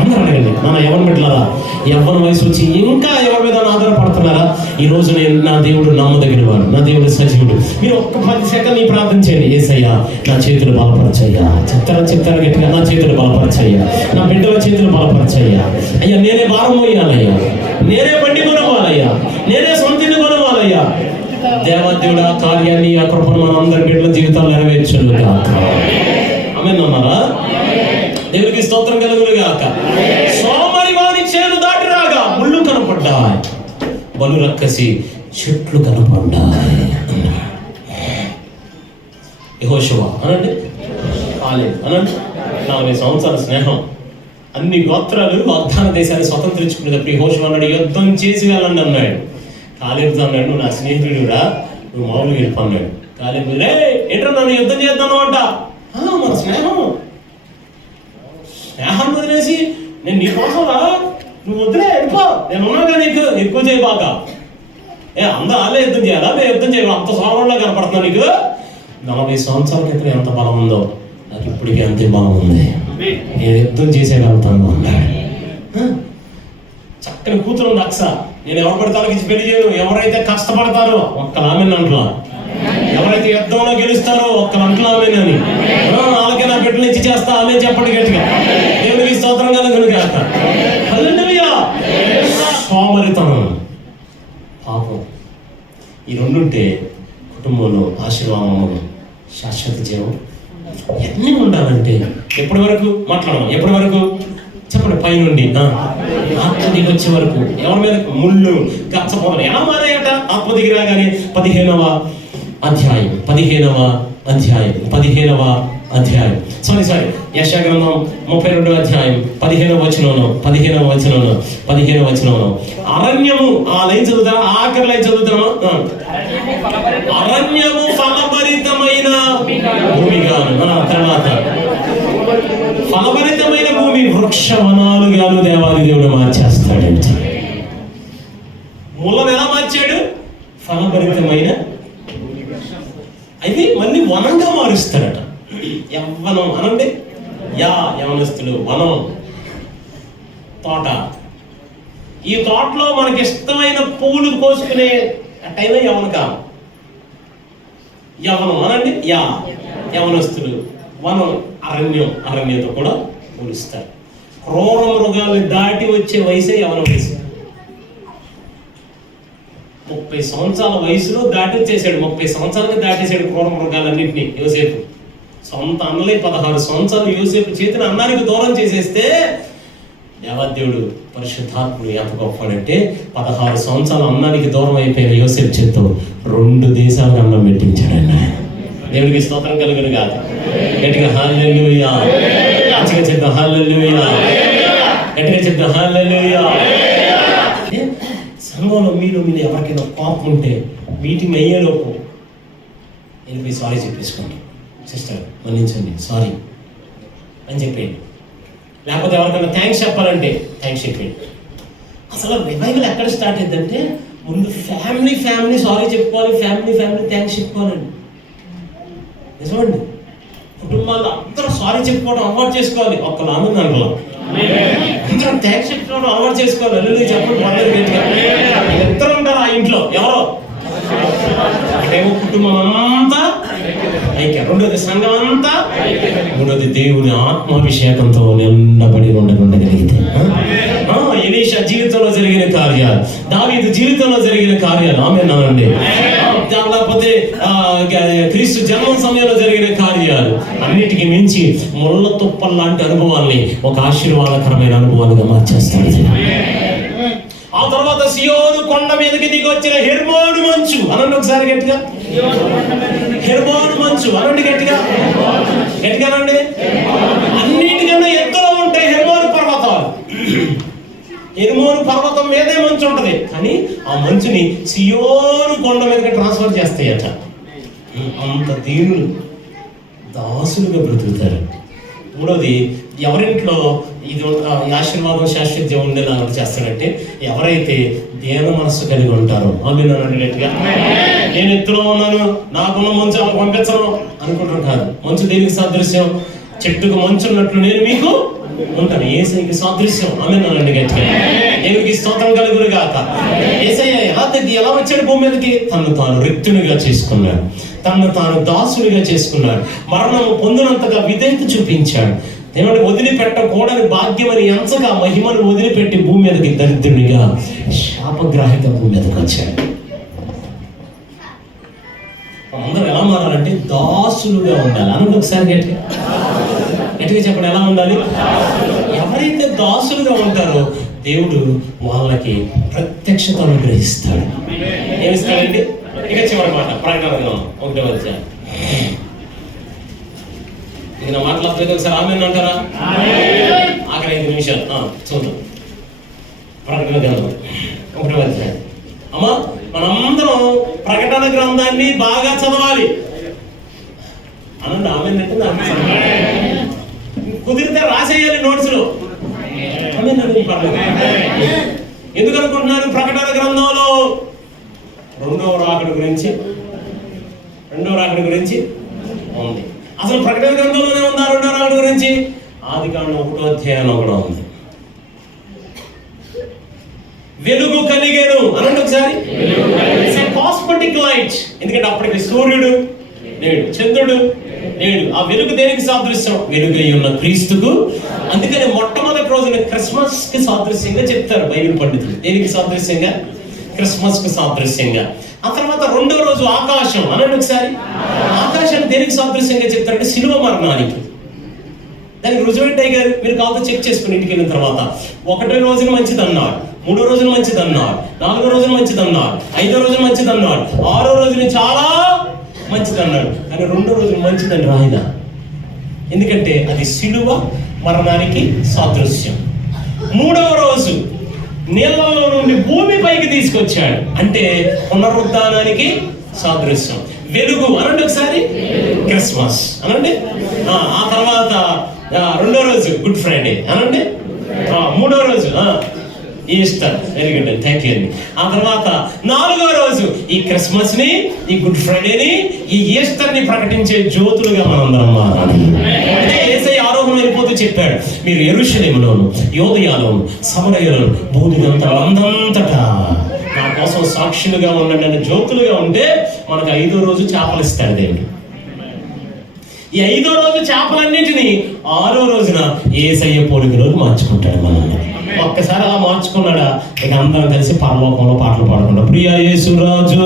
అందరూ అడగండి. నాన్న ఎవరి బిడ్డలారా యవ్వన వయసు వచ్చి ఇంకా ఎవరి మీద ఆధారపడుతున్నారా? ఈ రోజు నా దేవుడు నమ్మదగిన వాడు, నా దేవుడు సజీవుడు. మీరు ఒక్క 10 సెకండ్లు ప్రార్థన చేయండి. యేసయ్యా నా చేతులు బలపరచయ్యా, చిత్తర గట్టిగా నా చేతులు బలపరచయ్యా, నా బిడ్డల చేతులు బలపరచయ్యా. అయ్యా నేనే భారం మోయాలయ్యా, నేనే బండి కొనవాలయ్యా, నేనే సొంతిని కొనవాలయ్యా. దేవాదేవుడు ఆ కార్యాన్ని, ఆ కృపను మన అందరి బిడ్డల జీవితాలు నెరవేర్చను గాక. ఆమేన్ అన్నారా? దేవుడికి స్తోత్రం కలుగును గాక. సోమరి వారి చేను దాటి రాగా ముళ్ళు కనపడ్డాయి, బలు రక్కసి చెట్లు కనపడ్డాయి. యెహోషువ అనండి, కాలేబు అనండి. 40 సంవత్సరాల స్నేహం, అన్ని గోత్రాలు వాగ్దాన దేశాన్ని స్వతంత్రించుకునేటప్పుడు యెహోషువ అన్నాడు, యుద్ధం చేసి వెళ్ళండి అన్నాడు. కాలేబుతో అన్నాడు, నువ్వు నా స్నేహితుడిరా, నువ్వు మామూలుగా వెళ్ళిపో అన్నాడు. కాలేబు రే ఏంటో నన్ను యుద్ధం చేద్దాను అంట. మన స్నేహాన్ని వదిలేసి నేను నీ కోసం రా, నువ్వు వదిలే వెళ్ళిపో, నేను ఉన్నాగా, నీకు ఎక్కువ చేయి బాగా. అందరూ వాళ్ళే యుద్ధం చేయాలా? మేము యుద్ధం చేయాలి, అంత సోమరులా కనపడుతున్నావు నీకు. 40 సంవత్సరాల క్రితం ఎంత బలం ఉందో నాకు ఇప్పటికీ అంతే బలం ఉంది, నేను యుద్ధం చేసేయగలుగుతాను అన్నాడు. చక్కని కూతురు ఉంది అక్స. నేను ఎవరు పడతానికి ఇచ్చి పెళ్లి చేయను. ఎవరైతే కష్టపడతారో ఒక్కలామెన్ అంటలా, ఎవరైతే యుద్ధంలో గెలుస్తారో ఒక్కలంటలామెనని. వాళ్ళకి నా బిడ్డలు ఇచ్చి చేస్తా ఆమె చెప్పండి గట్టిగా. దేవుడికి స్తోత్రం కలుగును గాక. హల్లెలూయా. సోమరితనం, పాపం, ఈ రెండుంటే కుటుంబంలో ఆశీర్వాదం, శాశ్వత జీవం ఎన్ని ఉండాలంటే ఎప్పటి వరకు మాట్లాడదాం? ఎప్పటి వరకు చెప్పండి? పైనుండి ఆత్మ దిగి వచ్చే వరకు. ఎవరి మీద ముళ్ళు గచ్చపోవడం ఎలా మారాయట? ఆత్మ దిగి రాగానే 15వ అధ్యాయం సారీ యెషయా గ్రంథం 32వ అధ్యాయం 15వ వచనంలో అరణ్యము, ఆ లైన్ చదువుతారా? ఆఖరి లైన్ చదువుతామా? అరణ్యము ఫలభరితమైన భూమిగాను, తర్వాత ఫలభరితమైన భూమి వృక్షవనాలుగాను దేవాది దేవుడు మార్చేస్తాడంట. ముళ్ళను ఎలా మార్చాడు? ఫలభరితమైన, అయితే మళ్ళీ వనంగా మారుస్తాడట. యవ్వనం అనండి, యవనస్తులు, వనం, తోట. ఈ తోటలో మనకి ఇష్టమైన పువ్వులు కోసుకునే టైం యవనం అనండి, యవనస్తులు, వనం, అరణ్యంతో కూడా పోలుస్తారు. క్రూర మృగాలు దాటి వచ్చే వయసే యవన వయసు. 30 సంవత్సరాల వయసులో దాటొచ్చేసాడు. 30 సంవత్సరాలకి దాటేశాడు క్రూర మృగాలన్నింటినీ యోసేపు. సొంత అన్నలే 16 సంవత్సరాలు యోసేపు చేతిని అన్నానికి దూరం చేసేస్తే దేవాదేవుడు పరిశుద్ధాత్ముడు ఎంత గొప్పవాడంటే 16 సంవత్సరాలు అన్నానికి దూరం అయిపోయిన యోసేపు చేత్తో 2 దేశాలకు అన్నం పెట్టించాడు. దేవుడికి స్తోత్రం కలుగును గాక. గట్టిగా హల్లెలూయా. మంచిగా చెప్తాం హల్లెలూయా. గట్టిగా చెప్తాం హల్లెలూయా. సంఘంలో మీరు ఎవరికైనా కోపం ఉంటే మీటింగ్ అయ్యేలోపు వెళ్ళిపోయి సారీ చెప్పేసుకోండి. సిస్టర్ మన్నించండి, సారీ అని చెప్పేయండి. లేకపోతే ఎవరికైనా థ్యాంక్స్ చెప్పాలంటే థ్యాంక్స్ చెప్పేయండి. అసలు రివైవల్ ఎక్కడ స్టార్ట్ అయ్యిందంటే ముందు ఫ్యామిలీ సారీ చెప్పుకోవాలి, ఫ్యామిలీ థ్యాంక్స్ చెప్పుకోవాలండి. నిజమండి. కుటుంబాల్లో అందరూ సారీ చెప్పుకోవడం అలవాటు చేసుకోవాలి. ఒక్క నాన్న దాంట్లో అందరూ థ్యాంక్స్ చెప్పుకోవడం అలవాటు చేసుకోవాలి. అల్లు చెప్పండి, పర్లేదు గట్టిగా. ఇద్దరు ఉంటారు ఆ ఇంట్లో, ఎవరో ఒకటేమో కుటుంబం అంతా ఐక్యం, రెండోది సంఘం అంతా, మూడోది దేవుని ఆత్మాభిషేకంతో నిండబడి ఉండగలిగితే. ఎలీషా జీవితంలో జరిగిన కార్యాలు దావీదు జీవితంలో జరిగిన కార్యాలు, ఆమేనండి. లేకపోతే క్రీస్తు జన్మ సమయంలో జరిగిన కార్యాలు, అన్నిటికీ మించి ముళ్ళ తుప్పల్ లాంటి అనుభవాల్ని ఒక ఆశీర్వాదకరమైన అనుభవాలుగా మార్చేస్తాడు. ఆ తర్వాత సియోను కొండ మీదకి దిగి వచ్చిన హెర్మోను మంచు అనండి ఒకసారి గట్టిగా. హెర్మోను మంచు అనండి గట్టిగా, గట్టిగానండి. అన్నిటికన్నా ఎత్తులో ఉంటాయి హెర్మోను పర్వతాలు. హెర్మోను పర్వతం మీదే మంచు ఉంటుంది, కానీ ఆ మంచుని సియోను కొండ మీదకి ట్రాన్స్ఫర్ చేస్తాయట. అంత దీనులు దాసులుగా బ్రతుకుతారు. మూడోది, ఎవరింట్లో ఇది ఆశీర్వాదం శాశ్వతం ఉండేలా చేస్తాడంటే ఎవరైతే దేన మనస్సు కలిగి ఉంటారో. అన్నట్టుగా నేను ఎత్తులో ఉన్నాను, నాకున్న మంచు అలా పంపించను అనుకుంటుంటారు. మంచు దేనికి సాదృశ్యం? చెట్టుకు మంచు ఉన్నట్లు నేను మీకు ఉంటాను. యేసయ్యకి సాదృశ్యం. ఆమేనండి గట్టిగా. దేవునికి స్తోత్రం కలుగును గాక. యేసయ్య ఎలా వచ్చాడు భూమి మీదకి? తను తాను రిక్తునిగా చేసుకున్నాడు, తను తాను దాసునిగా చేసుకున్నాడు, మరణము పొందినంతగా విధేయత చూపించాడు. దేవుడు వదిలిపెట్టకూడని భాగ్యమని ఎంచగా మహిమను వదిలిపెట్టి భూమి మీదకి దరిద్రునిగా శాపగ్రాహిక భూమి మీదకి వచ్చాడు. అందరూ ఎలా మారాలంటే దాసులుగా ఉండాలి. అనండి ఒకసారి గట్టిగా, గట్టిగా చెప్పండి. ఎలా ఉండాలి? ఎవరైతే దాసులుగా ఉంటారో దేవుడు వాళ్ళకి ప్రత్యక్షత అనుగ్రహిస్తాడు. ఏమిస్తాడండి? ఇక చివరి మాట ప్రకటన 1వ అధ్యాయం. ఇది నా మాట్లాడలేదు, ఒకసారి ఆమేన్ అంటారా? ఆఖరి 5 నిమిషాలు చూద్దాం. ప్రకటన గ్రంథం 1వ అధ్యాయం. అమ్మా, మనందరం ప్రకటన గ్రంథాన్ని బాగా చదవాలి. అనండి ఆమేన్ అంటే కుదిరితే రాసేయాలి నోట్స్లో. ఎందుకు అనుకుంటున్నారు? ప్రకటన గ్రంథంలో రెండవ రాకడ గురించి ఉంది. అసలు ప్రకటన గ్రంథంలోనే ఉందా రెండవ రాకడ గురించి? ఆదికాండం 1వ అధ్యాయంలో కూడా ఉంది. వెలుగు కలిగేను అనండి ఒకసారి. Cosmetic light. ఎందుకంటే అప్పటికి సూర్యుడు లేడు, చంద్రుడు లేడు. ఆ వెలుగు దేనికి సాదృశ్యం? వెలుగై ఉన్న క్రీస్తుకు. అందుకని మొట్టమొదటి రోజున క్రిస్మస్ కి సాదృశ్యంగా చెప్తారు బైబిల్ పండితులు. దేనికి సాదృశ్యంగా? క్రిస్మస్ కు సాదృశ్యంగా. ఆ తర్వాత రెండో రోజు ఆకాశం అనండి ఒకసారి. ఆకాశాన్ని దేనికి సాదృశ్యంగా చెప్తారంటే శిలువ మరణానికి. దానికి రుజువేంటయ్య గారు? మీరు కాదు చెక్ చేసుకుని ఇంటికి వెళ్ళిన తర్వాత 1వ రోజున మంచిది అన్నాడు, 3వ రోజున మంచిది అన్నాడు, 4వ రోజున మంచిది అన్నాడు, 5వ రోజున మంచిది అన్నాడు, 6వ రోజున చాలా మంచిది అన్నాడు. కానీ 2వ రోజున మంచిదని రాయిదా. ఎందుకంటే అది శిలువ మరణానికి సాదృశ్యం. 3వ రోజు నీళ్ళలో నుండి భూమి పైకి తీసుకొచ్చాడు, అంటే పునరుద్ధానానికి సాదృశ్యం. వెలుగు అనండి ఒకసారి. క్రిస్మస్ అనండి. ఆ తర్వాత 2వ రోజు గుడ్ ఫ్రైడే అనండి. 3వ రోజు ఈస్టర్. వెరీ గుడ్ అండి, థ్యాంక్ యూ అండి. ఆ తర్వాత 4వ రోజు ఈ క్రిస్మస్ ని, ఈ గుడ్ ఫ్రైడేని, ఈ ఈస్టర్ ని ప్రకటించే జ్యోతులుగా మనందరం మారాలి. అదే యేసయ్య ఆరోహణ వెళ్ళిపోతూ చెప్పాడు, మీరు యెరూషలేములోను, యోదయలోను, సమరయలోను, భూమిదంతటా నా కోసం సాక్షులుగా ఉండండి, జ్యోతులుగా ఉంటే మనకు 5వ రోజు చేపలు ఇస్తాడు దేవుడు. ఈ 5వ రోజు చేపలన్నింటినీ 6వ రోజున యేసయ్య పోలికలోకి మార్చుకుంటాడు మనల్ని. ఒక్కసారి అలా మార్చుకున్నాడా, ఇక అందరం కలిసి పరలోకంలో పాటలు పాడుకుంటాం. ప్రియా యేసు రాజునే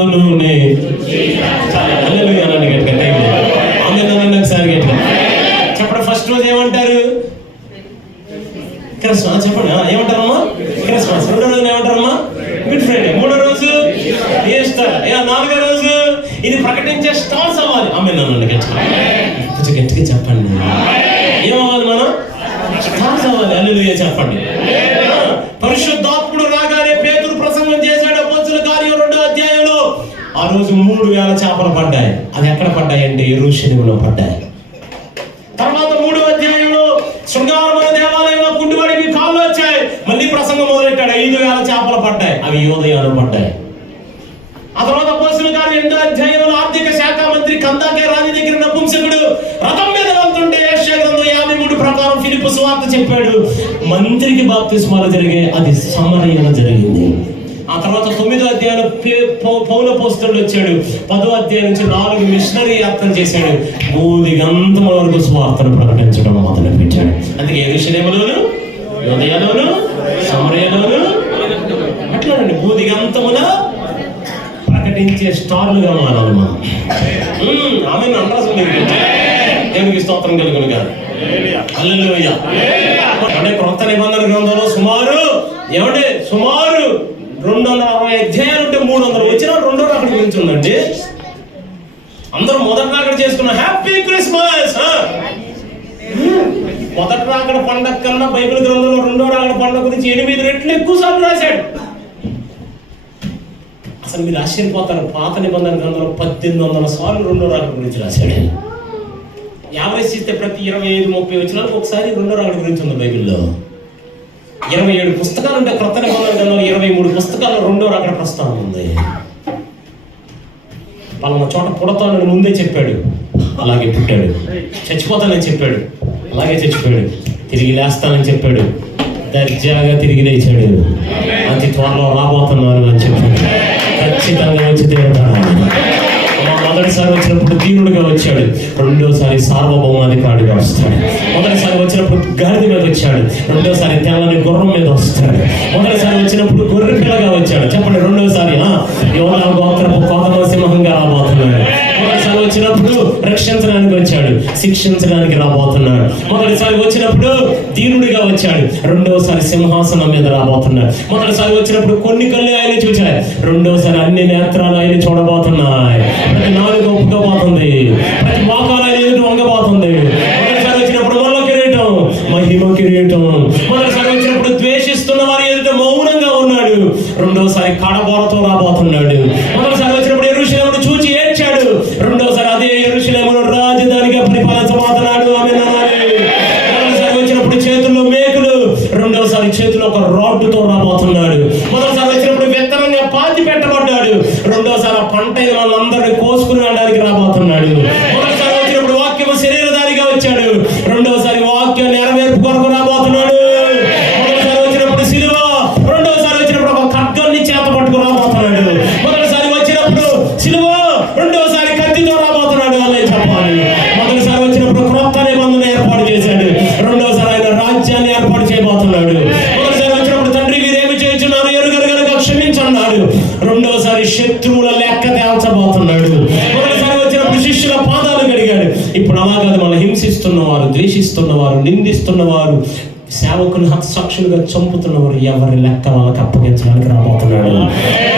ఒకసారి చెప్పండి. ఫస్ట్ రోజు ఏమంటారు? క్రిస్మస్. చెప్పండి ఏమంటారమ్మా? క్రిస్మస్. 2వ రోజున ఏమంటారమ్మా? Good Friday. 3వ రోజు ఈస్టర్. 4వ రోజు ఇది ప్రకటించే స్టార్స్ అవ్వాలి. ఆమేనండి గట్టిగా గట్టిగా చెప్పండి. ఏమవ్వాలి మనం? స్టార్స్ అవ్వాలి. హల్లెలూయా చెప్పండి. పరిశుద్ధాత్ముడు రాగానే పేతురు ప్రసంగం చేశాడు అపోస్తలుల కార్యం 2వ అధ్యాయంలో. ఆ రోజు 3000 చేపలు పడ్డాయి. అది ఎక్కడ పడ్డాయి అంటే యెరూషలేములో పడ్డాయి. తర్వాత 3వ అధ్యాయంలో శృంగారమైన దేవాలయంలో కుండివాడికి కాళ్ళు వచ్చాయి. మళ్ళీ ప్రసంగం మొదలెట్టాడు. 5000 చేపలు పడ్డాయి. అవి యోదయాలో పడ్డాయి. ఆ తర్వాత అపోస్తలుల కార్యం 2వ అధ్యాయంలో ఆర్థిక శాఖ మంత్రి కందాకే రాజు దగ్గర నపుంసకుడు రథం మీద వెళ్తుంటే యెషయా గ్రంథం 53 ప్రకారం ఫిలిప్పు సువార్త చెప్పాడు. మంత్రికి బాప్తిస్మాలు జరిగాయి. అది సమరయలో జరిగింది. ఆ తర్వాత 9వ అధ్యాయంలో పౌలు అపోస్తలుడు వచ్చాడు. 10వ అధ్యాయం నుంచి 4 మిషనరీ యాత్రలు చేశాడు. భూదిగంతముల వరకు సువార్తను ప్రకటించడం మొదలు పెట్టాడు. అందుకే యెరూషలేములోను, యోదయలోను, సమరయలోను అట్లానండి భూదిగంతమున ప్రకటించే స్టార్లుగా మారాలి మనం. ఆమె అంటాల్సి దేవునికి స్తోత్రం కలుగును కాదు. హల్లెలూయా. అంటే క్రొత్త నిబంధన గ్రంథంలో సుమారు 260 అధ్యాయాలు ఉంటే 300 వచ్చిన రెండో రాకడ గురించి ఉందండి. అందరూ మొదటి రాకడ చేసుకున్న హ్యాపీ క్రిస్మస్. మొదటి రాకడ పండగ కన్నా బైబిల్ గ్రంథంలో రెండో రాకడ పండగ గురించి 8 రెట్లు ఎక్కువ సార్లు రాశాడు. అసలు మీరు ఆశ్చర్యపోతారు, పాత నిబంధన గ్రంథంలో 1800 సార్లు రెండో రాకడ గురించి రాశాడు. యావరేజ్ ఇస్తే ప్రతి 25-30 వచనాలకు ఒకసారి రెండో రాకడ గురించి ఉంది బైబిల్లో. 27 పుస్తకాలు ఉంటే క్రొత్త నిబంధన గ్రంథంలో 23 పుస్తకాల్లో రెండో రాకడ ప్రస్తావన ఉంది. పలానా చోట పుడతానని ముందే చెప్పాడు, అలాగే పుట్టాడు. చచ్చిపోతానని చెప్పాడు, అలాగే చచ్చిపోయాడు. తిరిగి లేస్తానని చెప్పాడు, దర్జాగా తిరిగి లేచాడు. అతి త్వరలో రాబోతున్నాను అని చెప్పాడు. ఖచ్చితంగా వచ్చి తీరుతాడు. మొదటిసారి వచ్చినప్పుడు దీనుడిగా వచ్చాడు, రెండోసారి సార్వభౌమాధికారిగా వస్తాడు. మొదటిసారి వచ్చినప్పుడు గాడిద మీద వచ్చాడు, రెండోసారి తెల్లని గుర్రం మీద వస్తాడు. మొదటిసారి వచ్చినప్పుడు గొర్రె పిల్లగా వచ్చాడు. చెప్పండి, రెండోసారి యోనా గోత్రపు కోతమ సింహంగా రాబోతున్నాడు. మొదటిసారి వచ్చినప్పుడు రక్షించడానికి వచ్చాడు, శిక్షించడానికి రాబోతున్నాడు. మొదటిసారి వచ్చినప్పుడు దీనుడిగా వచ్చాడు, రెండోసారి సింహాసనం మీద రాబోతున్నాడు. మొదటిసారి వచ్చినప్పుడు కొన్ని కళ్ళు ఆయన చూచాయి, రెండోసారి అన్ని నేత్రాలు ఆయన చూడబోతున్నాయి. ప్రతి నాలుగు ఒప్పుకోబోతుంది, ప్రతి మోకాలు ఆయన ఎదుటి వంగబోతుంది. మొదటిసారి వచ్చినప్పుడు మల్ల కిరీటం, మహిమ కిరీటం. మొదటిసారి వచ్చినప్పుడు ద్వేషిస్తున్న వారి ఎదుట మౌనంగా ఉన్నాడు, రెండోసారి కడబోరతో రాబోతున్నాడు. మొదటిసారి వచ్చినప్పుడు యెరూషలేమును చూచి ఏడ్చాడు, రెండోసారి అదే యెరూషలేమును రాజధానిగా పరిపాలించబోతున్నాడు. మొదటిసారి వచ్చినప్పుడు చేతుల్లో మేకులు, రెండోసారి చేతుల్లో ఒక రాడ్డుతో రాబోతున్నాడు. మొదటిసారి వచ్చినప్పుడు విత్తనంగా పాతి పెట్టబడ్డాడు, రెండోసారి ఆ పంట వాళ్ళందరినీ కోసుకుని వెళ్ళడానికి రాబోతున్నాడు. మొదటిసారి వచ్చినప్పుడు వాక్యము శరీరధారిగా వచ్చాడు, రెండోసారి వాక్యం నెరవేర్పు కొరకు రాబోతున్నాడు. మొదటిసారి వచ్చినప్పుడు సిలువ, రెండోసారి వచ్చినప్పుడు ఒక ఖడ్గాన్ని చేత పట్టుకుని రాబోతున్నాడు. మొదటిసారి వచ్చినప్పుడు సిలువ, రెండోసారి కత్తితో రాబోతున్నాడు అనే చెప్పాలి. మొదటిసారి వచ్చినప్పుడు క్రొత్త నిబంధన ఏర్పాటు చేశాడు, రెండోసారి ఆయన రాజ్యాన్ని ఏర్పాటు చేయబోతున్నాడు. మొదటిసారి వచ్చినప్పుడు తండ్రి వీరేమి చేయించున్నారు ఎరుగరు గనుక క్షమించన్నాడు, రెండోసారి శత్రువుల లెక్క తేల్చబోతున్నాడు. మొదటిసారి వచ్చినప్పుడు శిష్యుల పాదాలు కడిగాడు. ఇప్పుడు అలా కాదు, మన హింసిస్తున్నవారు, ద్వేషిస్తున్నవారు, నిందిస్తున్నవారు, సేవకుని హతసాక్షులుగా చంపుతున్నవారు ఎవరి లెక్క వాళ్ళకి అప్పగించడానికి రాబోతున్నాడు.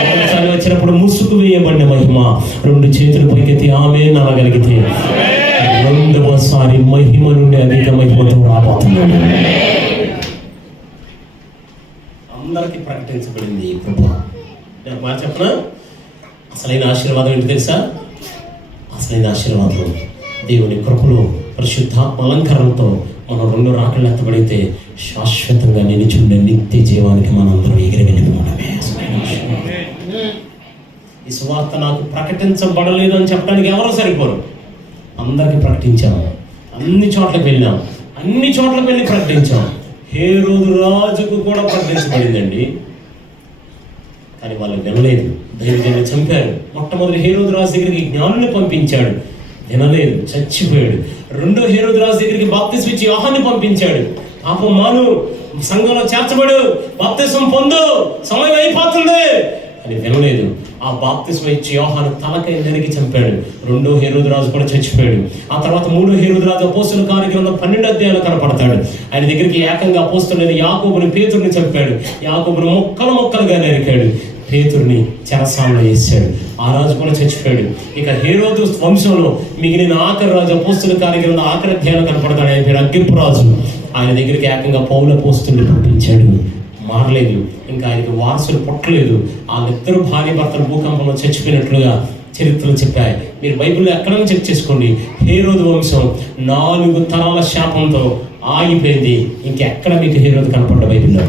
మొదటిసారి వచ్చినప్పుడు ముసుగు వేయబడిన మహిమ, 2 చేతులు పైకెత్తి ఆమేన్ అనగలిగితే రెండవసారి మహిమ నుండి అధిక మహిమతో రాబోతున్నాడు. అందరికి ప్రకటించబడింది ఈ కృప. నేను మాట చెప్పనా, అసలైన ఆశీర్వాదం ఏంటి తెలుసా? అసలైన ఆశీర్వాదం దేవుని కృపలో పరిశుద్ధాత్మ అలంకరణతో మనం 2 రాకళ్ళు ఎత్తబడితే శాశ్వతంగా నిలిచుండే నిత్య జీవానికి మనందరం ఎగిరి వెళ్ళిపోవడమే. ఈ సువార్త నాకు ప్రకటించబడలేదు అని చెప్పడానికి ఎవరో సరిపోరు. అందరికీ ప్రకటించాం, అన్ని చోట్లకు వెళ్ళాం, అన్ని చోట్లకు వెళ్ళి ప్రకటించాం. హేరోదు రాజుకు కూడా ప్రకటించబడిందండి, కానీ వాళ్ళు వినలేదు, దైవజనులు చంపారు. మొట్టమొదటి హేరోదు రాజు దగ్గరికి జ్ఞానుని పంపించాడు, వినలేదు, చచ్చిపోయాడు. రెండో హేరోదు రాజు దగ్గరికి బాప్తిస్మం ఇచ్చి యోహాన్ని పంపించాడు, పాపం మాను, సంఘంలో చేర్చబడు, బాప్తిస్మం పొందు, సమయం అయిపోతుంది అని వినలేదు. ఆ బాప్తిస్మం ఇచ్చి యోహాను తలకై నరికి చంపాడు. రెండో హేరోదు రాజు కూడా చచ్చిపోయాడు. ఆ తర్వాత మూడో హేరోదు రాజు అపోస్తుల కార్యక్రమంలో 12 అధ్యాయాలు కనపడతాడు. ఆయన దగ్గరికి ఏకంగా అపోస్తులైన యాకోబుని, పేతురుని చంపాడు. యాకోబుని ముక్కలుగా నరికాడు, పేతురుని చెరసాలలో వేసాడు. ఆ రాజు కూడా చచ్చిపోయాడు. ఇక హేరోదు వంశంలో మిగిలిన ఆఖరి రాజు అపోస్తుల కార్యక్రమంలో ఆఖరి అధ్యాయాలు కనపడతాడు. ఆయన పేరు అగ్రిప్పు రాజు. ఆయన దగ్గరికి ఏకంగా పౌలు అపోస్తుల్ని పంపించాడు, మారలేదు. ఇంకా ఆయనకి వారసులు పుట్టలేదు. వాళ్ళిద్దరు భార్య భర్తలు భూకంపంలో చచ్చిపోయినట్లుగా చరిత్రలు చెప్పాయి. మీరు బైబిల్లో ఎక్కడైనా చెక్ చేసుకోండి, హేరోదు వంశం 4 తరాల శాపంతో ఆగిపోయింది. ఇంకెక్కడ మీకు హేరోదు కనపడ్డ బైబిల్లో?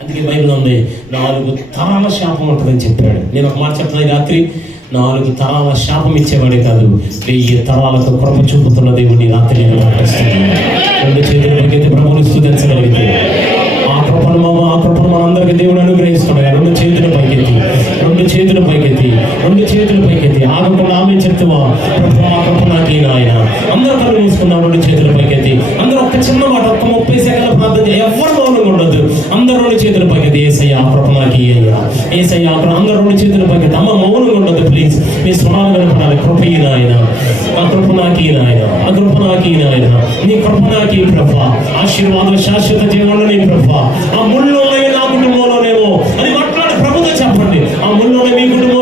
అందుకే బైబిల్లో ఉంది 4 తరాల శాపం ఉంటుందని చెప్పాడు. నేను ఒక మాట చెప్తున్నాను, రాత్రి 4 తరాల శాపం ఇచ్చేవాడే కాదు, 1000 తరాలకు కృప చూపుతున్న దేవుడిని రాత్రి నేను ప్రకటిస్తున్నాను. 2 చేతుల పైకైతే ప్రభువుని స్తుతించగలిగితే ఆ కృపను మనందరికీ దేవుడు అనుగ్రహిస్తున్నాడు. 2 చేతుల పైకెత్తి, 2 చేతుల పైకెత్తి, 2 చేతుల పైకెత్తి ఆగకుండా ఆమె చెప్తావా, ప్రభు ఆ కృప నాకే నాయన. అందరూ కళ్ళు మూసుకున్నాం, 2 చేతుల పైకెత్తి. అందరూ ఒక్క చిన్న మాట, ఒక్క 30 సెకండ్ల ప్రార్థన, ఎవరు మౌనంగా ఉండొద్దు. అందరూ రెండు చేతుల పైకి ఏసయ్యా కృప నాకు ఇయ్యయ్యా. ఏసయ్యా అందరూ రెండు చేతుల పైకి. అమ్మ మౌనంగా ఉండదు ప్లీజ్, మీ స్వరాలు వినపడాలి. కృప ఈయన ఆయన, ఆ కృప నాకు ఈయన ఆయన, ఆ కృప నాకు ఈయన ఆయన, నీ కృప నాకు ఈ ప్రభ. ఆశీర్వాదం శాశ్వత జీవనంలో నీ ప్రభ. ఆ ముళ్ళు ఉన్నవి నా కుటుంబంలోనేమో అని మాట్లాడి ప్రభుత్వం చెప్పండి. ఆ ముళ్ళు ఉన్నవి మీ కుటుంబం